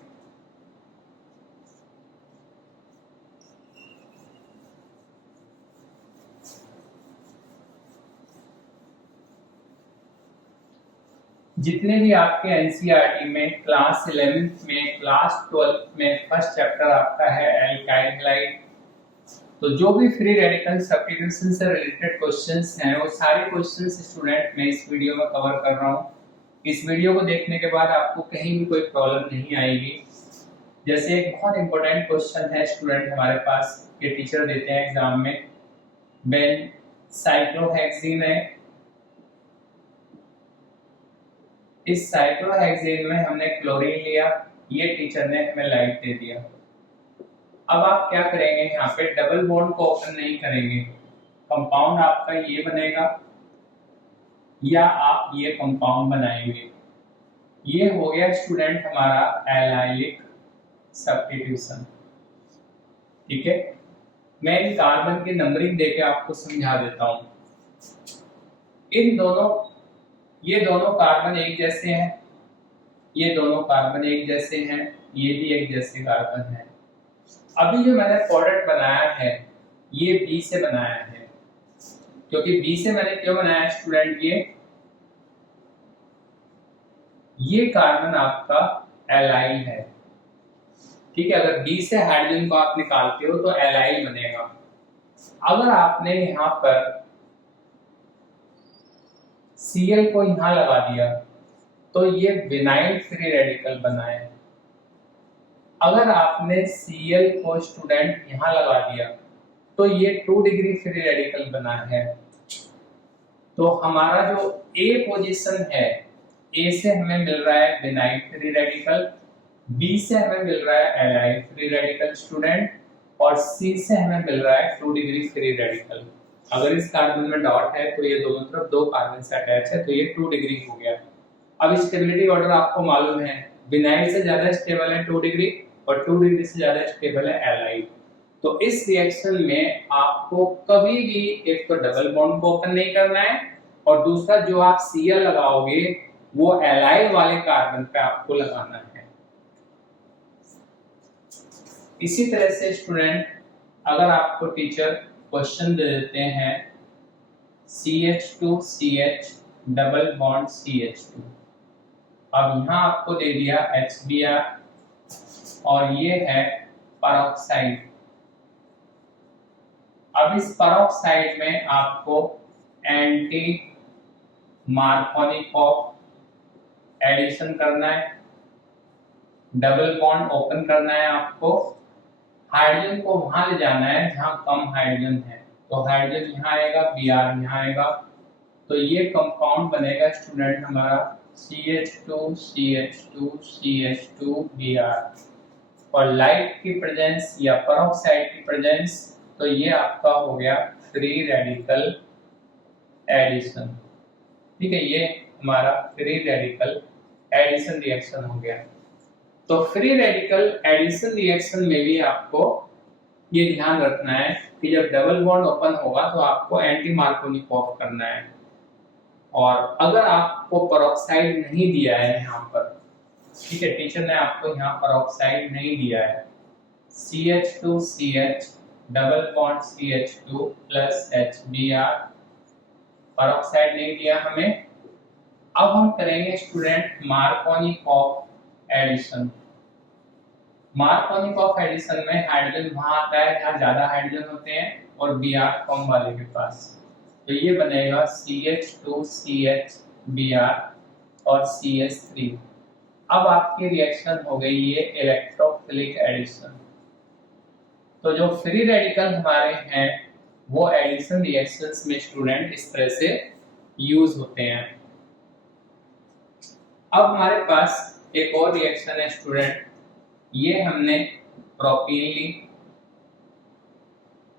जितने भी आपके एनसीईआरटी में क्लास 11th में, क्लास 12th में फर्स्ट चैप्टर आपका है एल्काइल हैलाइड, तो जो भी फ्री रेडिकल सब्स्टिट्यूशन से रिलेटेड क्वेश्चंस हैं, वो सारे क्वेश्चंस स्टूडेंट मैं इस वीडियो में कवर कर रहा हूँ। इस वीडियो को देखने के बाद आपको कहीं भी कोई प्रॉब्लम नहीं आएगी। जैसे एक बहुत इंपॉर्टेंट क्वेश्चन है स्टूडेंट हमारे पास, के टीचर देते हैं एग्जाम में, बेन साइक्लोहेक्सीन है, इस साइक्लोहेक्सेन में हमने क्लोरीन लिया, ये टीचर ने हमें लाइट दे दिया। अब आप क्या करेंगे, यहाँ पे डबल बॉन्ड को ओपन नहीं करेंगे, कंपाउंड आपका ये बनेगा या आप ये कंपाउंड बनाएंगे। ये हो गया स्टूडेंट हमारा एलाइलिक सब्स्टिट्यूशन। ठीक है, मैं इन कार्बन की नंबरिंग देके आपको समझा देता हूं। इन दोनों, ये दोनों कार्बन एक जैसे हैं, ये दोनों कार्बन एक जैसे हैं, ये भी एक जैसे कार्बन है। अभी जो मैंने प्रोडक्ट बनाया है ये बी से बनाया है, क्योंकि बी से मैंने क्यों बनाया स्टूडेंट, ये कार्बन आपका एलाइल है। ठीक है, अगर बी से हाइड्रोजन को आप निकालते हो तो एलाइल बनेगा। अगर आपने यहाँ पर Cl को यहाँ लगा दिया तो ये विनाइल फ्री रेडिकल बना है। अगर आपने Cl को स्टूडेंट यहाँ लगा दिया तो ये 2 डिग्री फ्री रेडिकल बना है। तो हमारा जो ए पोजीशन है, ए से हमें मिल रहा है विनाइल फ्री रेडिकल, बी से हमें मिल रहा है एलाइल फ्री रेडिकल स्टूडेंट, और सी से हमें मिल रहा है 2 डिग्री फ्री रेडिकल। अगर इस कार्बन में डॉट है तो ये दोनों तरफ 2 कार्बन से अटैच है, तो ये 2 डिग्री हो गया। अब स्टेबिलिटी ऑर्डर आपको मालूम है, विनाइल से ज्यादा स्टेबल है 2 डिग्री और 2 डिग्री से ज्यादा स्टेबल है एलाइल। तो इस रिएक्शन में आपको कभी भी एक तो डबल बॉन्ड को ओपन नहीं करना है, और दूसरा जो आप Cl लगाओगे वो एलाइल वाले कार्बन पे आपको लगाना है। इसी तरह से स्टूडेंट, अगर आपको टीचर क्वेश्चन दे देते हैं CH2CH डबल बॉन्ड CH2, अब यहाँ आपको दे दिया HBr और ये है पेरोक्साइड। अब इस पेरोक्साइड में आपको एंटी मार्कोनिकॉफ एडिशन करना है, डबल बॉन्ड ओपन करना है आपको, हाइड्रोजन को वहां ले जाना है जहां कम हाइड्रोजन है। तो हाइड्रोजन यहाँ आएगा, Br यहाँ आएगा, तो ये कंपाउंड बनेगा स्टूडेंट हमारा CH2CH2CH2Br। और लाइट की प्रेजेंस या पेरोक्साइड की प्रेजेंस, तो ये आपका हो गया फ्री रेडिकल एडिशन। ठीक है, ये हमारा फ्री रेडिकल एडिशन रिएक्शन हो गया। तो फ्री रेडिकल एडिशन रिएक्शन में भी आपको ये ध्यान रखना है कि जब डबल बॉन्ड ओपन होगा तो आपको एंटी मार्कोनिकॉफ करना है। और अगर आपको पेरोक्साइड नहीं दिया है यहाँ पर, ठीक है, टीचर ने आपको यहाँ पेरोक्साइड नहीं दिया है, CH2CH double bond CH2 plus HBr, peroxide नहीं दिया हमें। अब हम करेंगे student Markovnikov addition. Markovnikov addition में हाइड्रोजन वहां आता है जहां ज्यादा हाइड्रोजन होते हैं और Br कम वाले के पास, तो ये बनेगा CH2CH Br और CH3। अब आपकी रिएक्शन हो गई ये इलेक्ट्रोफिलिक एडिशन। तो जो फ्री रेडिकल हमारे हैं वो एडिशन रिएक्शंस में स्टूडेंट इस तरह से यूज होते हैं। अब हमारे पास एक और रिएक्शन है स्टूडेंट, ये हमने प्रोपीन ली।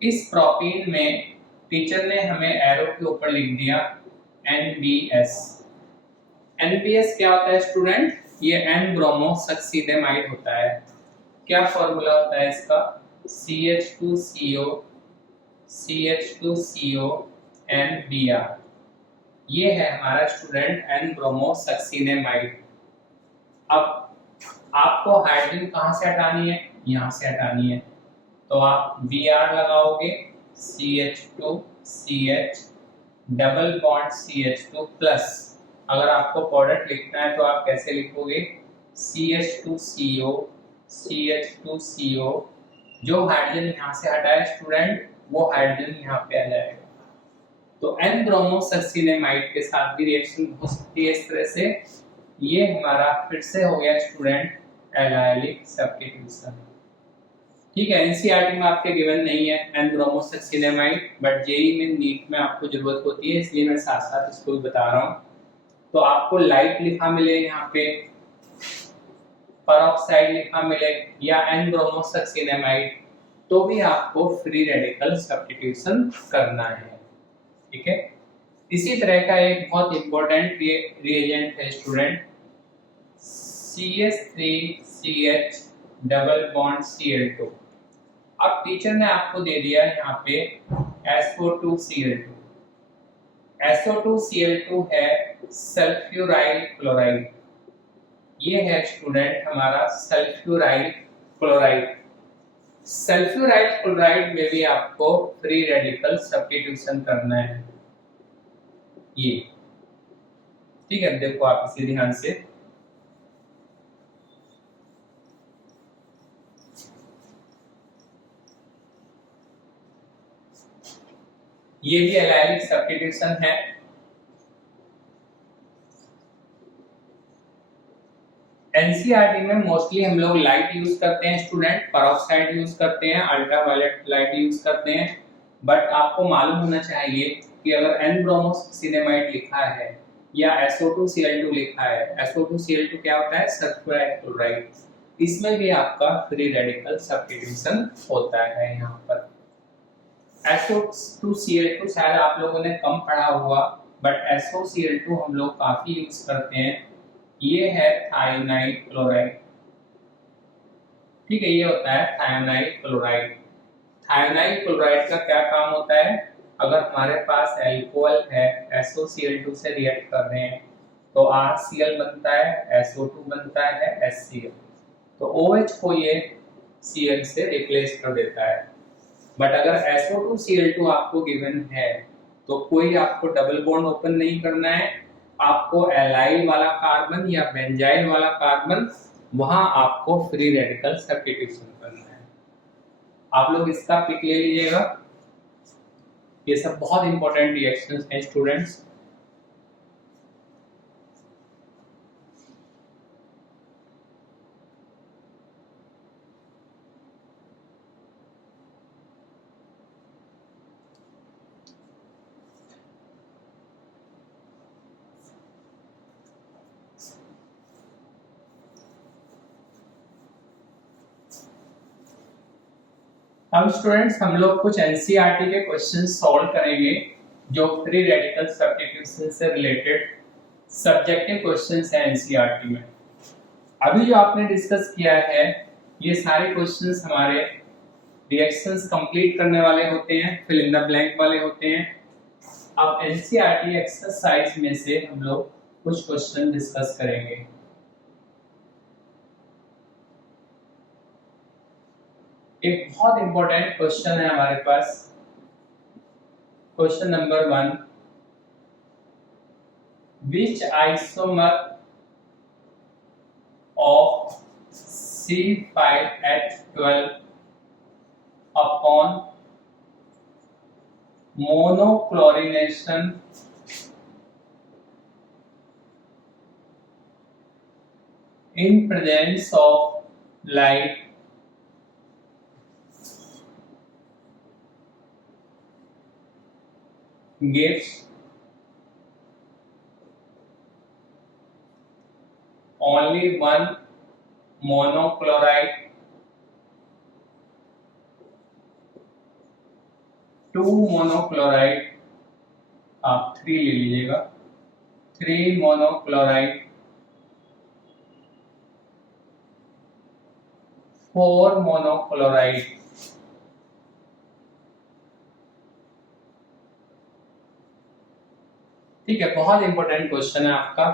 इस प्रोपीन में टीचर ने हमें एरो के ऊपर लिख दिया NBS। NBS क्या होता है स्टूडेंट, ये N ब्रोमो सक्सीडेमाइड होता है। क्या फॉर्मूला होता है इसका, CH2CO CH2CO NBr। ये है हमारा स्टूडेंट N ब्रोमो सक्सीडेमाइड। अब आपको हाइड्रोजन कहां से हटानी है, यहां से हटानी है, तो आप Br लगाओगे, CH2CH double bond CH2 plus, अगर आपको प्रोडक्ट लिखना है तो आप कैसे लिखोगे, CH2CO CH2CO, जो हाइड्रोजन यहाँ से हटाए स्टूडेंट वो हाइड्रोजन यहाँ पे आ जाएगा। तो N ब्रोमो सक्सीडेमाइड के साथ भी रिएक्शन हो सकती है इस तरह से। ये हमारा फिर से हो गया स्टूडेंट एलाइलिक सब्स्टिट्यूशन। ठीक है, एनसीईआरटी में आपके गिवन नहीं है N ब्रोमो सक्सीडेमाइड, बट जेई में नीट में आपको जरूरत होती है, इसलिए मैं साथ साथ इसको भी बता रहा हूँ। तो आपको लाइट लिखा मिले यहाँ पे, पेरोक्साइड लिखा मिले या N ब्रोमो सक्सीडेमाइड, तो भी आपको फ्री रेडिकल सब्स्टिट्यूशन करना है। ठीक है, इसी तरह का एक बहुत इंपॉर्टेंट रिएजेंट है student CH3CH double bond Cl2। अब टीचर ने आपको दे दिया यहाँ पे SO2Cl2। SO2Cl2 है सल्फ्यूराइल क्लोराइड। ये है स्टूडेंट हमारा सल्फ्यूराइल क्लोराइड। सल्फ्यूराइल क्लोराइड में भी आपको फ्री रेडिकल सब्स्टिट्यूशन करना है ये, ठीक है। देखो आप इसे ध्यान से, ये भी एलाइलिक सब्स्टिट्यूशन है। एनसीईआरटी में मोस्टली हम लोग लाइट यूज करते हैं स्टूडेंट, पेरोक्साइड यूज करते हैं, अल्ट्रावायलेट लाइट यूज करते हैं। बट आपको मालूम होना चाहिए कि अगर एन ब्रोमोसिनेमाइड लिखा है या SO2Cl2 लिखा है, SO2Cl2 क्या होता है, सल्फ्यूराइल क्लोराइड, इसमें भी आपका फ्री रेडिकल सब्स्टिट्यूशन होता है। यहाँ पर SO2Cl2 शायद आप लोगों ने कम पढ़ा हुआ, बट SOCl2 हम लोग काफी यूज करते हैं। ये है थायोनाइल क्लोराइड, ठीक है, ये होता है थायोनाइल क्लोराइड। थायोनाइल क्लोराइड का क्या काम होता है, अगर हमारे पास एल्कोहल है, SOCl2 से रिएक्ट कर रहे हैं तो RCl बनता है, SO2 बनता है, HCl, तो OH को ये Cl से रिप्लेस कर देता है। बट अगर SO2Cl2 आपको गिवन है तो कोई आपको डबल बॉन्ड ओपन नहीं करना है, आपको एलाइल वाला कार्बन या बेंजाइल वाला कार्बन, वहां आपको फ्री रेडिकल सब्स्टिट्यूशन करना है। आप लोग इसका पिक ले लीजिएगा, ये सब बहुत इंपॉर्टेंट रिएक्शंस हैं स्टूडेंट्स। अब स्टूडेंट्स हम लोग कुछ एनसीईआरटी के क्वेश्चन सॉल्व करेंगे जो फ्री रेडिकल सब्स्टिट्यूशन से रिलेटेड सब्जेक्टिव क्वेश्चंस हैं एनसीईआरटी में। अभी जो आपने डिस्कस किया है ये सारे क्वेश्चंस हमारे रिएक्शंस कंप्लीट करने वाले होते हैं, फिल इन द ब्लैंक वाले होते हैं। अब एनसीईआरटी एक्सरसाइज में से हम लोग कुछ क्वेश्चन डिस्कस करेंगे। एक बहुत इंपॉर्टेंट क्वेश्चन है हमारे पास, question number 1, which isomer of C5H12 upon monochlorination in presence of light gives only one monochloride, two monochloride, आप 3 ले लीजिएगा, 3 monochloride, 4 monochloride, ठीक है। बहुत इंपॉर्टेंट क्वेश्चन है आपका,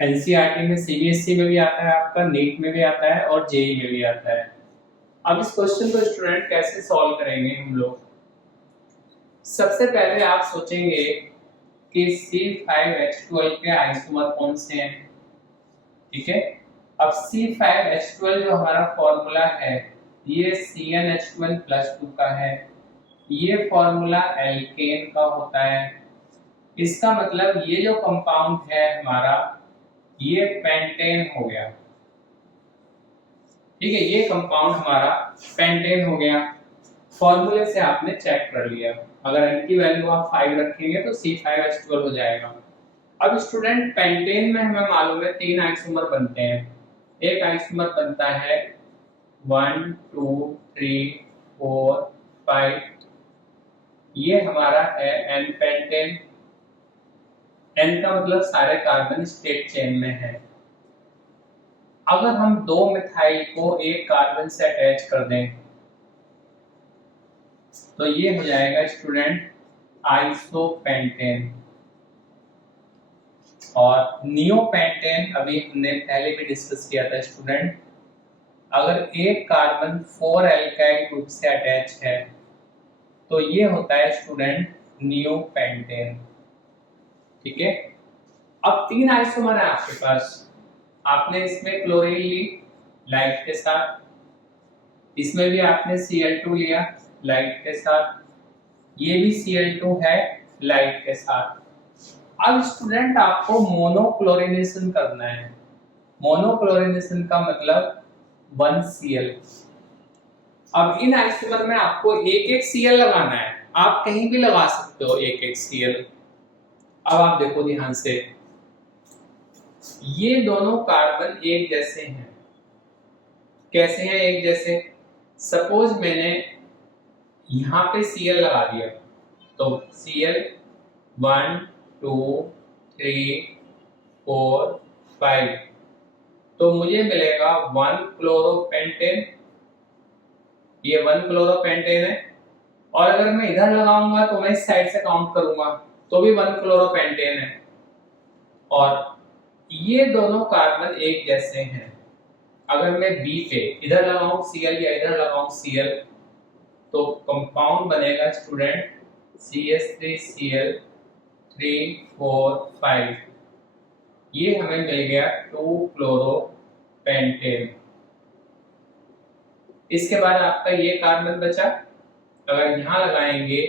एनसीईआरटी में, सीबीएसई में भी आता है, आपका नीट में भी आता है और जेईई में भी आता है। अब इस क्वेश्चन को स्टूडेंट कैसे सॉल्व करेंगे हम लोग, सबसे पहले आप सोचेंगे कि C5H12 के आइसोमर कौन से हैं, ठीक है। अब C5H12 जो हमारा फॉर्मूला है ये CnH2n+2 का है, ये फॉर्मूला एल्केन का होता है। इसका मतलब ये जो कंपाउंड है हमारा ये पेंटेन हो गया, ठीक है, ये कंपाउंड हमारा पेंटेन हो गया। फॉर्मूले से आपने चेक कर लिया, अगर n की वैल्यू आप 5 रखेंगे तो C5H12 हो जाएगा। अब स्टूडेंट पेंटेन में हमें मालूम है 3 आइसोमर बनते हैं, एक आइसोमर बनता है 1 2 3 4 5, ये हमारा है N पेंटेन। N का मतलब सारे कार्बन स्टेट चेन में है। अगर हम 2 मिथाइल को एक कार्बन से अटैच कर दें तो ये हो जाएगा स्टूडेंट आइसोपेंटेन। और नियोपेंटेन अभी हमने पहले भी डिस्कस किया था स्टूडेंट, अगर एक कार्बन 4 एल्काइल ग्रुप से अटैच है तो ये होता है स्टूडेंट नियोपेंटेन। ठीक है, अब 3 आइसोमर है आपके पास, आपने इसमें क्लोरीन ली लाइट के साथ, इसमें भी आपने Cl2 लिया लाइट के साथ, ये भी Cl2 है लाइट के साथ। अब स्टूडेंट आपको मोनोक्लोरिनेशन करना है। मोनोक्लोरिनेशन का मतलब 1Cl। अब इन आइसोमर में आपको एक एक Cl लगाना है, आप कहीं भी लगा सकते हो एक एक Cl। अब आप देखो ध्यान से, ये दोनों कार्बन एक जैसे हैं। कैसे हैं एक जैसे? सपोज मैंने यहां पे Cl लगा दिया, तो Cl 1 2 3 4 5, तो मुझे मिलेगा 1 क्लोरोपेंटेन, ये 1 क्लोरोपेंटेन है। और अगर मैं इधर लगाऊंगा तो मैं इस साइड से काउंट करूंगा तो भी 1 क्लोरोपेंटेन है। और ये दोनों कार्बन एक जैसे हैं। अगर मैं बी पे इधर लगाऊं Cl या इधर लगाऊं Cl, तो कंपाउंड बनेगा स्टूडेंट CH3Cl 3 4 5, ये हमें मिल गया 2 क्लोरोपेंटेन। इसके बाद आपका ये कार्बन बचा, अगर यहां लगाएंगे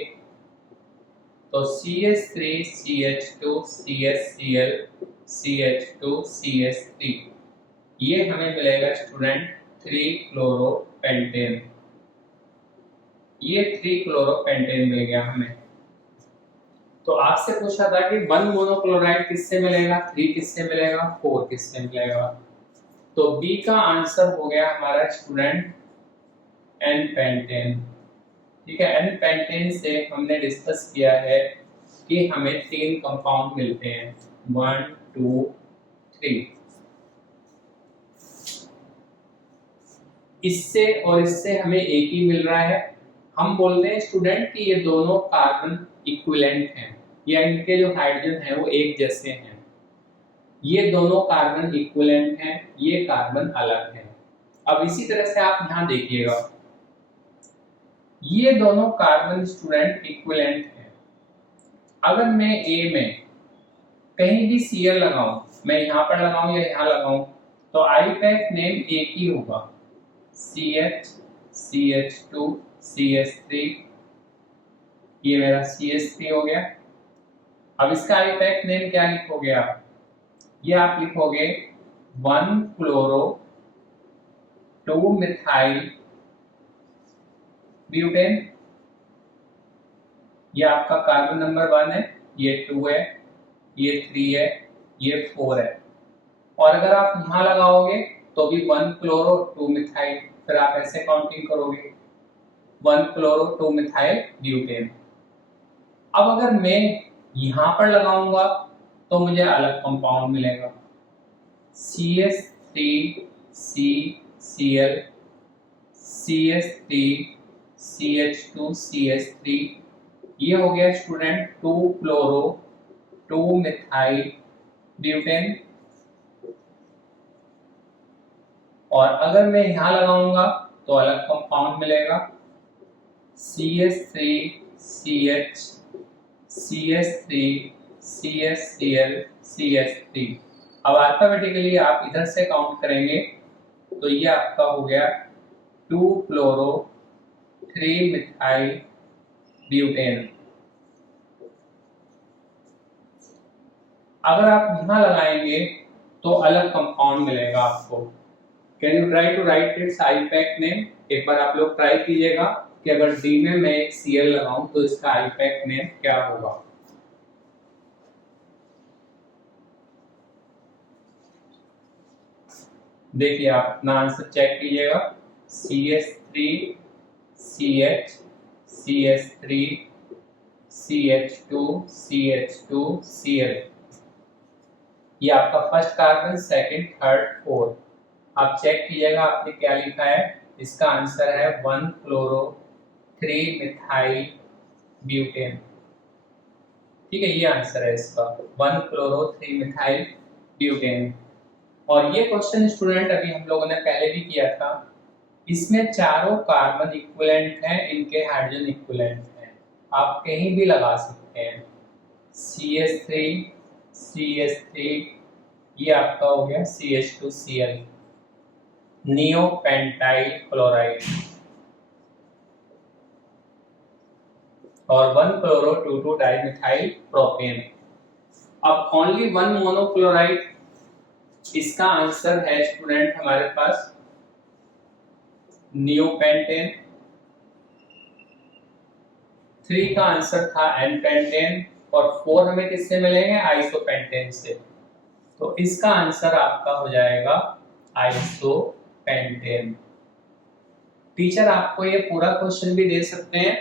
तो CH3CH2 CHCl CH2 CH3, ये हमें मिलेगा स्टूडेंट 3 क्लोरोपेंटेन। ये 3 क्लोरोपेंटेन मिल गया हमें। तो आपसे पूछा था कि 1 मोनोक्लोराइड किससे मिलेगा, 3 किससे मिलेगा, 4 किससे मिलेगा? तो बी का आंसर हो गया हमारा स्टूडेंट एन पेंटेन। ठीक है, एन पेंटेन से हमने डिस्कस किया है कि हमें 3 कंपाउंड मिलते हैं, 1 2 3। इससे और इससे हमें एक ही मिल रहा है। हम बोलते हैं स्टूडेंट कि ये दोनों कार्बन इक्विवेलेंट हैं, या इनके जो हाइड्रोजन है वो एक जैसे हैं। ये दोनों कार्बन इक्विवेलेंट हैं, ये कार्बन अलग है। अब इसी तरह से आप यहां देखिएगा, ये दोनों कार्बन स्टूडेंट इक्विवेलेंट हैं। अगर मैं ए में कहीं भी Cl लगाऊं, मैं यहां पर लगाऊं या यहां लगाऊं, तो आईपैक नेम एक ही होगा, CH CH2 CH3, ये मेरा CH3 हो गया। अब इसका आईपैक नेम क्या लिखोगे आप? ये आप लिखोगे 1 क्लोरो 2 मिथाइल ब्यूटेन। ये आपका कार्बन नंबर 1 है, ये 2 है, ये 3 है, ये 4 है। और अगर आप यहां लगाओगे तो भी 1 क्लोरो 2 मिथाइल, फिर आप ऐसे काउंटिंग करोगे 1 क्लोरो 2 मिथाइल ब्यूटेन। अब अगर मैं यहां पर लगाऊंगा तो मुझे अलग कंपाउंड मिलेगा, CH3CCl CH3CH2CH3, ये हो गया स्टूडेंट 2 क्लोरो 2 मिथाइल ब्यूटेन। और अगर मैं यहां लगाऊंगा तो अलग कंपाउंड मिलेगा, CH3CH CH3 CHCl CH3। अब अल्फाबेटिकली आप इधर से काउंट करेंगे तो ये आपका हो गया 2 क्लोरो 3 मिथाइल ब्यूटेन। अगर आप यहां लगाएंगे तो अलग कंपाउंड मिलेगा आपको। Can you try to write its IUPAC name? एक बार आप लोग ट्राई कीजिएगा कि अगर डी में मैं एक Cl लगाऊं तो इसका आईपैक नेम क्या होगा। देखिए आप अपना आंसर चेक कीजिएगा, CH3 CH CH3 CH2 CH2 Cl, ये आपका first carbon, second, third, fourth. आप चेक कीजिएगा आपने क्या लिखा है। इसका आंसर है 1 क्लोरो 3 मिथाइल ब्यूटेन। ठीक है, ये आंसर है इसका 1 क्लोरो 3 मिथाइल ब्यूटेन। और ये क्वेश्चन स्टूडेंट अभी हम लोगों ने पहले भी किया था। इसमें चारों कार्बन इक्विवेलेंट हैं, इनके हाइड्रोजन इक्विवेलेंट हैं, आप कहीं भी लगा सकते हैं। CH3 CH3, ये आपका हो गया CH2Cl, नियोपेंटाइल क्लोराइड, और 1 क्लोरो 2 डाइमिथाइल प्रोपेन। अब ओनली 1 मोनोक्लोराइड, इसका आंसर है स्टूडेंट हमारे पास नियोपेंटेन। 3 का आंसर था एनपेंटेन, और 4 हमें किससे मिलेंगे? आइसोपेंटेन से। तो इसका आंसर आपका हो जाएगा आइसोपेंटेन। टीचर आपको ये पूरा क्वेश्चन भी दे सकते हैं।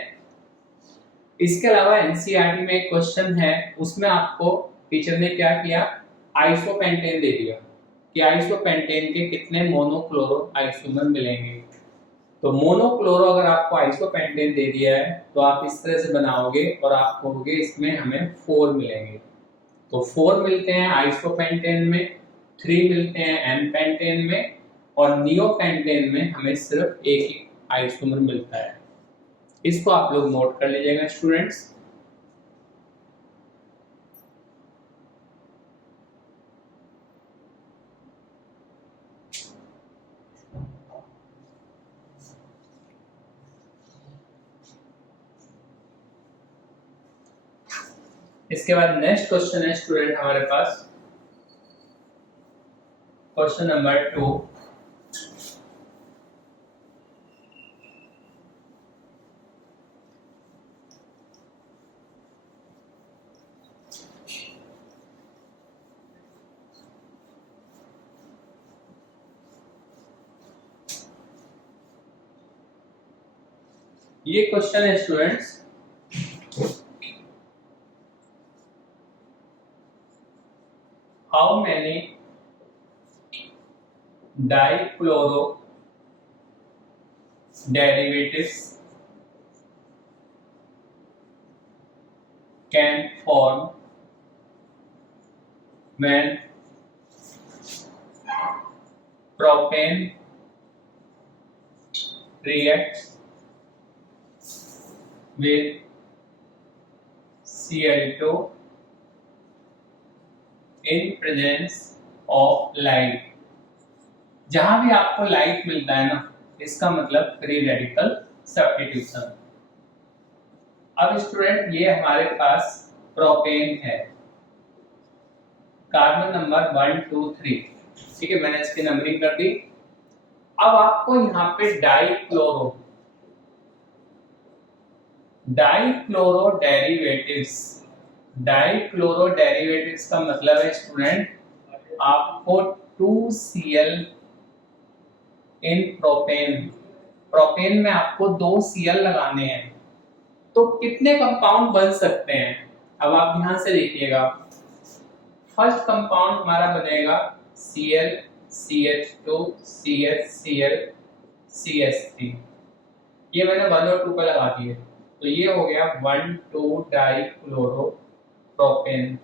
इसके अलावा एनसीईआरटी में एक क्वेश्चन है, उसमें आपको टीचर ने क्या किया, आइसोपेंटेन दे दिया कि आइसोपेंटेन के कितने मोनोक्लोरो आइसोमर मिलेंगे। तो मोनोक्लोरो अगर आपको आइसोपेंटेन दे दिया है तो आप इस तरह से बनाओगे और आप कहोगे इसमें हमें 4 मिलेंगे। तो 4 मिलते हैं आइसोपेंटेन में, 3 मिलते हैं एनपेंटेन में, और नियोपेंटेन में हमें सिर्फ एक ही आइसोमर मिलता है। इसको आप लोग नोट कर लीजिएगा स्टूडेंट्स। इसके बाद नेक्स्ट क्वेश्चन है स्टूडेंट हमारे पास, क्वेश्चन नंबर 2। ये क्वेश्चन है students, how many dichloro derivatives can form when propane reacts with Cl2 in presence of light। जहां भी आपको लाइट मिलता है ना, इसका मतलब फ्री रेडिकल सब्स्टिट्यूशन। अब स्टूडेंट ये हमारे पास प्रोपेन है, कार्बन नंबर 1 2 3, ठीक है, मैंने इसकी नंबरिंग कर दी। अब आपको यहाँ पे डाइक्लोरो डेरिवेटिव्स का मतलब है स्टूडेंट आपको 2Cl इन प्रोपेन में आपको 2 Cl लगाने हैं। तो कितने कंपाउंड बन सकते हैं? अब आप ध्यान से देखिएगा। फर्स्ट कंपाउंड हमारा बनेगा Cl CH2 CHCl CH3, ये मैंने 1 और 2 पे लगा दिए, तो ये हो गया 1 2 डाइक्लोरो प्रोपेन।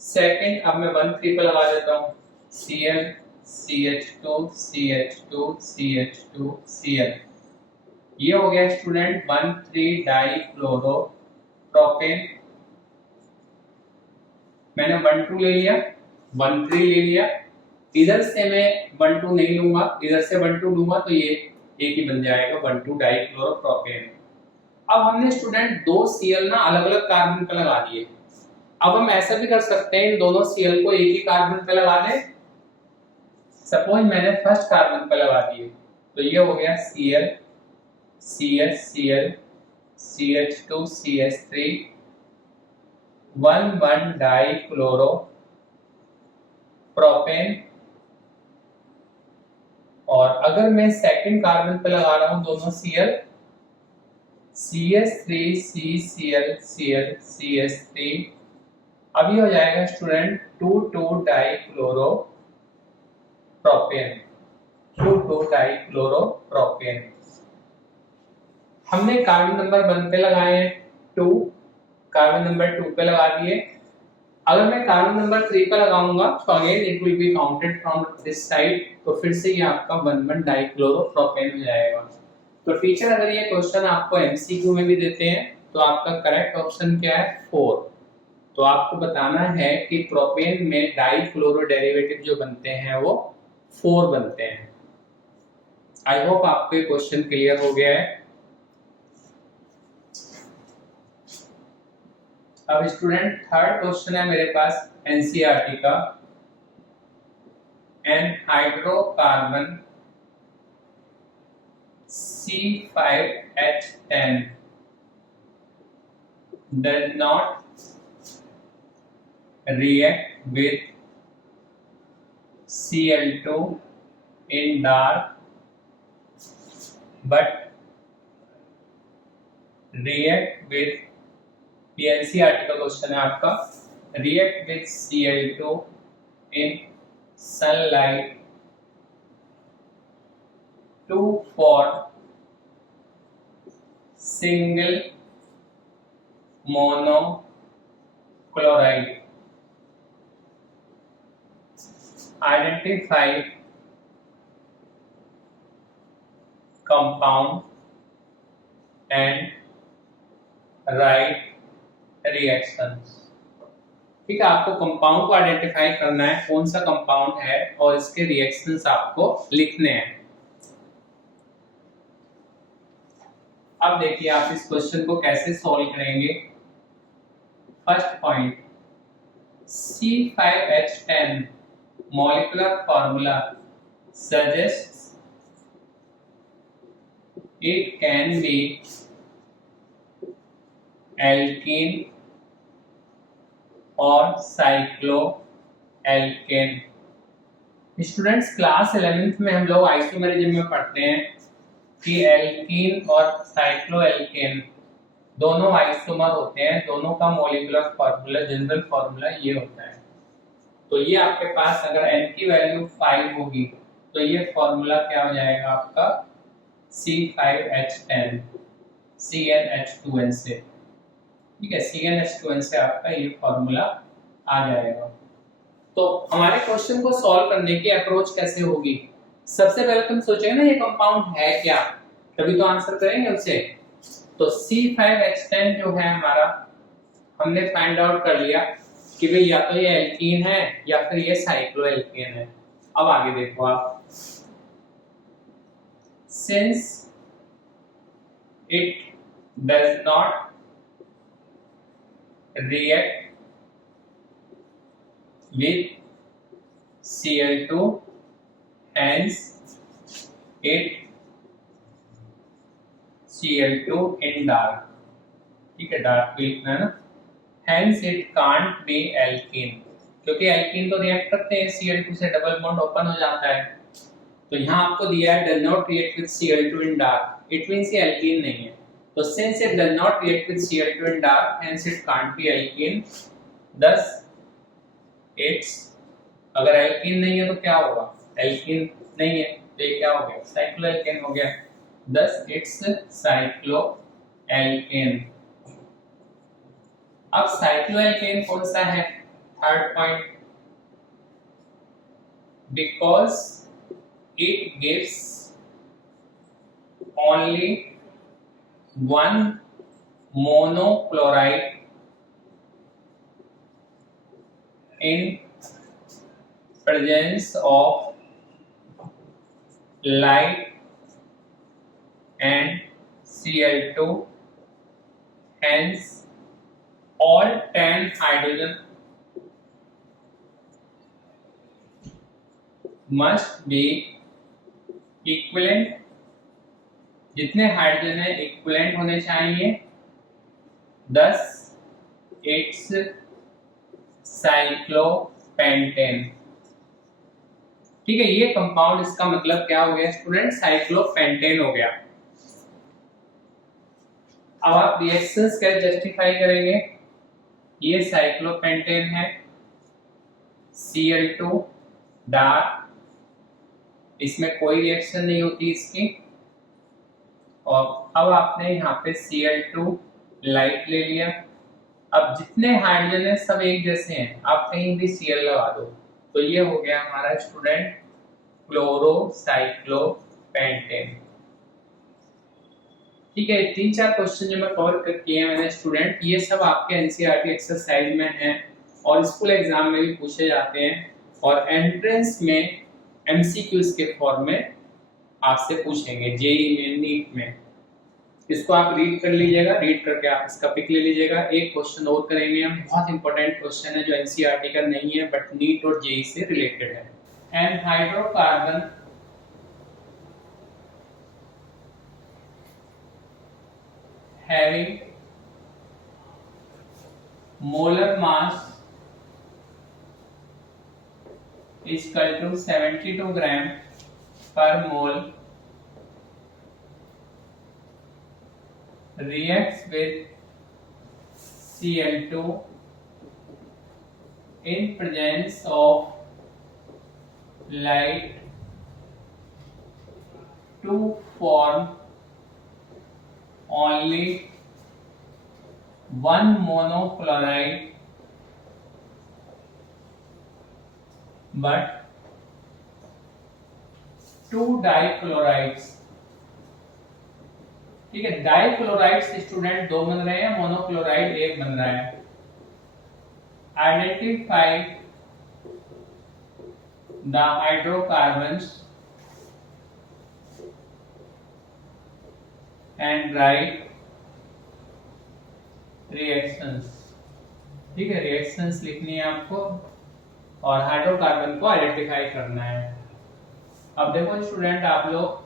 सेकंड अब मैं 1 3 पे लगा देता हूँ, Cl CH2 CH2 CH2 Cl, ये हो गया स्टूडेंट 1 3 डाइक्लोरो प्रोपेन। मैंने 1 2 ले लिया, 1 3 ले लिया, इधर से मैं 1 2 नहीं लूंगा, इधर से 1 2 लूंगा तो ये एक ही बन जाएगा 1 2 डाइक्लोरोप्रोपेन। अब हमने स्टूडेंट 2 Cl ना अलग अलग कार्बन पे लगा दिए। अब हम ऐसा भी कर सकते हैं, इन दोनों Cl को एक ही कार्बन पे लगा दें। सपोज मैंने फर्स्ट कार्बन पे लगा दिए, तो ये हो गया Cl CHCl CH2 CH3 1 1 dichloro propane. और अगर मैं सेकंड कार्बन पे लगा रहा हूं दोनों Cl, CH3 CCl Cl CH3, अभी हो जाएगा student 2 2 dichloro propane, 2 2 dichloro propane. हमने कार्बन नंबर 1 पे लगाए हैं, 2, कार्बन नंबर 2 पे लगा दिए। अगर मैं कार्बन नंबर 3 पे लगाऊंगा तो again it will be counted from this side, तो फिर से ये आपका 1 डाइक्लोरोप्रोपेन हो जाएगा। तो टीचर अगर ये क्वेश्चन आपको एमसीक्यू में भी देते हैं तो आपका करेक्ट ऑप्शन क्या है 4। तो आपको बताना है कि प्रोपेन में डाइक्लोरो डेरिवेटिव जो बनते हैं वो 4 बनते हैं। आई होप आपको ये क्वेश्चन क्लियर हो गया है। अब स्टूडेंट थर्ड क्वेश्चन है मेरे पास एनसीईआरटी का। An hydrocarbon C5H10 does not react with Cl2 in dark but react with, NCERT का क्वेश्चन है आपका, react with Cl2 in sunlight to form single monochloride. Identify compound and write reactions. ठीक है, आपको कंपाउंड को identify करना है कौन सा कंपाउंड है और इसके रिएक्शंस आपको लिखने हैं। अब देखिए आप इस क्वेश्चन को कैसे सॉल्व करेंगे। First point, C5H10 molecular formula suggests it can be alkene और साइक्लोएल्केन। स्टूडेंट्स क्लास 11th में हम लोग आइसोमेरिज्म में पढ़ते हैं कि एल्कीन और साइक्लोएल्केन दोनों आइसोमर होते हैं, दोनों का मॉलिक्यूलर फार्मूला, जनरल फार्मूला ये होता है। तो ये आपके पास अगर n की वैल्यू 5 होगी तो ये फार्मूला क्या हो जाएगा आपका C5H10 CnH2n से। ठीक है, CnH2n से आपका ये फार्मूला आ जाएगा। तो हमारे क्वेश्चन को सॉल्व करने की अप्रोच कैसे होगी। सबसे पहले तुम सोचेंगे ना ये कंपाउंड है क्या, तभी तो आंसर करेंगे उसे। तो C5H10 जो है हमारा, हमने फाइंड आउट कर लिया कि भाई या तो ये एल्कीन है या फिर ये साइक्लोएल्केन है। अब आगे देखो आप, since it does not react with Cl2, hence it Cl2 in dark। ठीक है, डार्क भी लिखना है ना। hence it can't be alkene, क्योंकि एल्कीन तो रिएक्ट करते हैं Cl2 से, डबल बॉन्ड ओपन हो जाता है। तो यहाँ आपको दिया है does not react with Cl2 in dark, it means ये एल्कीन नहीं है। तो since it does not react with Cl2 in dark, hence it can't be alkene, thus it's, अगर एल्कीन नहीं है तो क्या होगा, एल्कीन नहीं है तो ये क्या हो गया, साइक्लोएल्केन हो गया, thus it's साइक्लोएल्केन। अब साइक्लोएल्केन कौन सा है, third point, because it gives only one monochloride in presence of light and Cl2, hence all 10 hydrogen must be equivalent, जितने हाइड्रोजन है इक्विवेलेंट होने चाहिए, thus it's साइक्लोपेंटेन। ठीक है, ये कंपाउंड, इसका मतलब क्या हो गया स्टूडेंट, साइक्लोपेंटेन हो गया। अब आप रिएक्शंस कैसे जस्टिफाई करेंगे, ये साइक्लोपेंटेन है, Cl2 डार्क, इसमें कोई रिएक्शन नहीं होती इसकी, और अब आपने यहाँ पे Cl2 लाइट ले लिया। अब जितने हाइड्रोजन है सब एक जैसे हैं, आप कहीं भी Cl लगा दो, तो ये हो गया हमारा स्टूडेंट क्लोरोसाइक्लोपेंटेन। ठीक है, 3-4 क्वेश्चन जो मैं कवर कर किए हैं मैंने स्टूडेंट, ये सब आपके एनसीईआरटी एक्सरसाइज में हैं और स्कूल एग्जाम में भी पूछे जाते हैं और एंट्रेंस में एमसीक्यूज के फॉर्म में आपसे पूछेंगे जेईई में, नीट में। इसको आप रीड कर लीजिएगा, रीड करके आप इसका पिक ले लीजिएगा। एक क्वेश्चन और करेंगे हम, बहुत इंपॉर्टेंट क्वेश्चन है जो एनसीईआरटी का नहीं है बट नीट और जेईई से रिलेटेड है। An hydrocarbon having molar mass is equal to 72 gram per mole reacts with Cl2 in presence of light to form only one monochloride but two dichlorides। ठीक है, डाइक्लोराइड्स student 2 बन रहे हैं, monochloride 1 बन रहा है। Identify the hydrocarbons and right reactions. ठीक है, रिएक्शंस लिखनी है आपको और हाइड्रोकार्बन को आइडेंटिफाई करना है। अब देखो स्टूडेंट, आप लोग,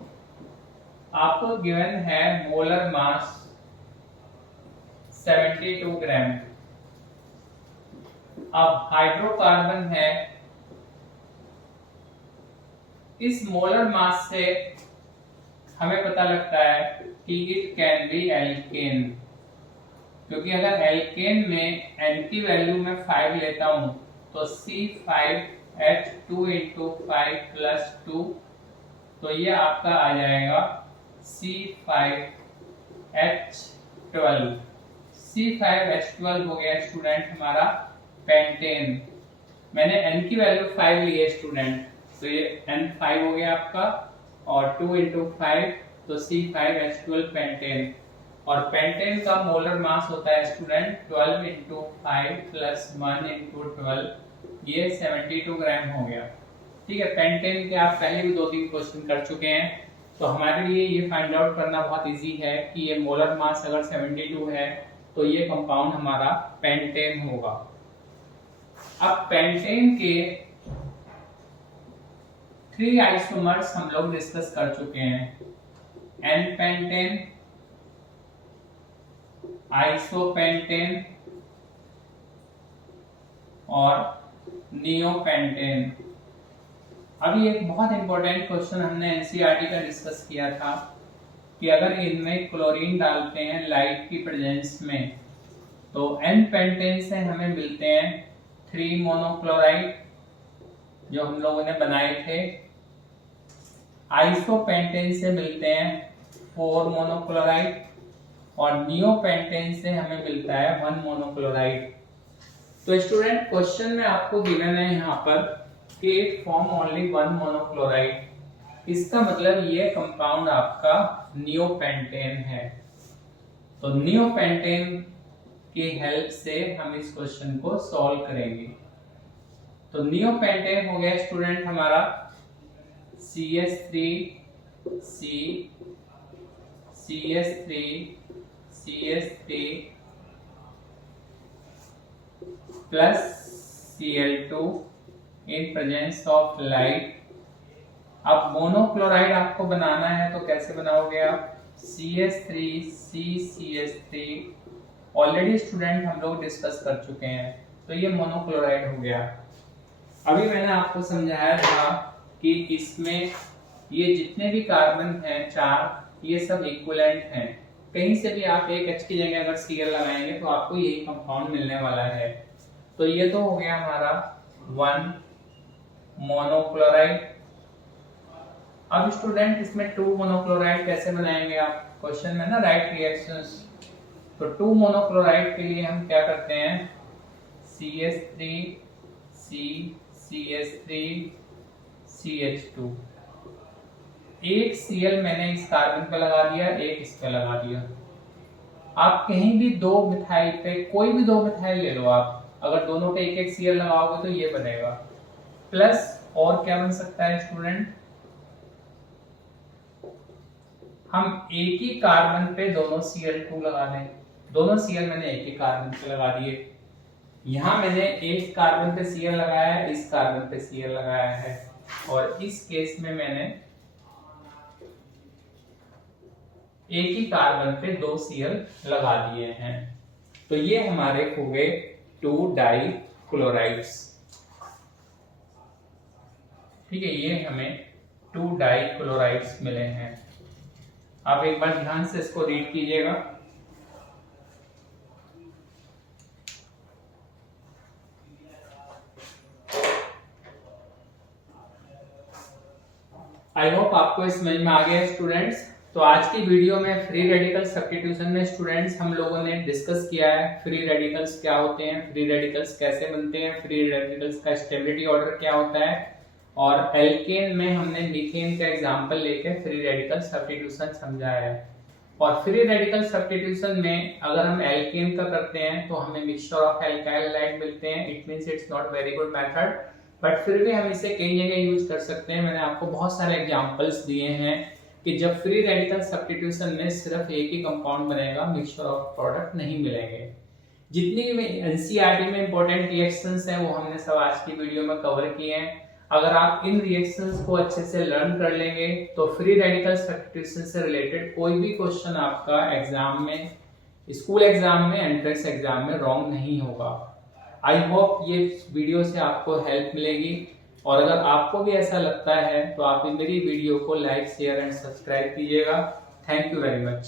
आपको गिवन है मोलर मास 72 ग्राम। अब हाइड्रोकार्बन है, इस मोलर मास से हमें पता लगता है कि इट कैन बी एल्केन, क्योंकि अगर एल्केन में n की वैल्यू मैं 5 लेता हूं तो C5H2 × 5 + 2, तो ये आपका आ जाएगा C5H12। C5H12 हो गया स्टूडेंट हमारा पेंटेन। मैंने n की वैल्यू 5 ली है स्टूडेंट, तो ये N5 हो गया आपका और 2 × 5 तो C5H12 पेंटेन। और पेंटेन का मोलर मास होता है स्टूडेंट 12 × 5 + 1 × 12, ये 72 ग्राम हो गया। ठीक है, पेंटेन के आप पहले भी 2-3 क्वेश्चन कर चुके हैं, तो हमारे लिए ये फाइंड आउट करना बहुत इजी है कि ये मोलर मास अगर 72 है तो ये कंपाउंड हमारा पेंटेन होगा। अब पेंटेन के 3 आइसोमर्स हम लोग डिस्कस कर चुके हैं, एन पेंटेन, आइसोपेंटेन और नियोपेंटेन। अभी एक बहुत इंपॉर्टेंट क्वेश्चन हमने एनसीईआरटी का डिस्कस किया था कि अगर इनमें क्लोरीन डालते हैं लाइट की प्रेजेंस में तो एन पेंटेन से हमें मिलते हैं 3 मोनोक्लोराइड जो हम लोगों ने बनाए थे, आइसोपेंटेन से मिलते हैं 4 मोनोक्लोराइड और नियोपेंटेन से हमें मिलता है 1 मोनोक्लोराइड। तो स्टूडेंट, क्वेश्चन में आपको गिवन है यहाँ पर कि इट फॉर्म ओनली 1 मोनोक्लोराइड, इसका मतलब ये कंपाउंड आपका नियोपेंटेन है। तो नियोपेंटेन की हेल्प से हम इस क्वेश्चन को सॉल्व करेंगे। तो नियोपेंटेन हो गया स्टूडेंट हमारा CH3C CH3 CH3 plus Cl2 in presence of light। अब मोनोक्लोराइड आपको बनाना है तो कैसे बनाओगे आप, CH3CCH3 ऑलरेडी स्टूडेंट हम लोग डिस्कस कर चुके हैं, तो ये मोनोक्लोराइड हो गया। अभी मैंने आपको समझाया था कि इसमें ये जितने भी कार्बन हैं 4, ये सब इक्विवेलेंट हैं। कहीं से भी आप एक H की जगह अगर Cl लगाएंगे तो आपको यही कंपाउंड मिलने वाला है। तो ये तो हो गया हमारा 1 मोनोक्लोराइड। अब स्टूडेंट इसमें 2 मोनोक्लोराइड कैसे बनाएंगे आप, क्वेश्चन में ना राइट रिएक्शंस, तो 2 मोनोक्लोराइड के लिए हम क्या करते हैं, CH3 C CH3 CH2, एक Cl मैंने इस कार्बन पे लगा दिया, एक इस पे लगा दिया। आप कहीं भी दो मिथाइल पे, कोई भी दो मिथाइल ले लो आप, अगर दोनों पे एक एक Cl लगाओगे तो ये बनेगा। प्लस और क्या बन सकता है स्टूडेंट, हम एक ही कार्बन पे दोनों Cl2 लगा दें। दोनों Cl मैंने एक ही कार्बन पे लगा दिए। यहां मैंने एक कार्बन पे Cl लगाया है, इस कार्बन पे Cl लगाया है, और इस केस में मैंने एक ही कार्बन पे दो Cl लगा दिए हैं। तो ये हमारे हो गए 2 डाई क्लोराइड्स। ठीक है, ये हमें 2 डाई क्लोराइड्स मिले हैं। आप एक बार ध्यान से इसको रीड कीजिएगा। आई होप आपको इस समझ में आ गया स्टूडेंट्स। तो आज की वीडियो में फ्री रेडिकल सब्स्टिट्यूशन में स्टूडेंट्स हम लोगों ने डिस्कस किया है फ्री रेडिकल्स क्या होते हैं, फ्री रेडिकल्स कैसे बनते हैं, फ्री रेडिकल्स का स्टेबिलिटी ऑर्डर क्या होता है, और एल्केन में हमने मीथेन का एग्जांपल लेके फ्री रेडिकल सब्स्टिट्यूशन समझाया है। और फ्री रेडिकल सब्स्टिट्यूशन में अगर हम एल्केन का करते हैं तो हमें मिक्सचर ऑफ एल्काइल हैलाइड मिलते हैं। It means it's not very good method, but फिर भी हम इसे कई जगह यूज कर सकते हैं। मैंने आपको बहुत सारे एग्जांपल्स दिए हैं कि जब फ्री रेडिकल सब्स्टिट्यूशन में सिर्फ एक ही कंपाउंड बनेगा, मिक्सचर ऑफ प्रोडक्ट नहीं मिलेंगे। जितनी भी एनसीईआरटी में इंपॉर्टेंट रिएक्शंस हैं वो हमने सब आज की वीडियो में कवर किए हैं। अगर आप इन रिएक्शंस को अच्छे से लर्न कर लेंगे तो फ्री रेडिकल सब्स्टिट्यूशन से रिलेटेड कोई भी क्वेश्चन आपका एग्जाम में, स्कूल एग्जाम में, एंट्रेंस एग्जाम में रॉन्ग नहीं होगा। आई होप ये वीडियो से आपको हेल्प मिलेगी, और अगर आपको भी ऐसा लगता है तो आप मेरी वीडियो को लाइक, शेयर एंड सब्सक्राइब कीजिएगा। Thank you very much.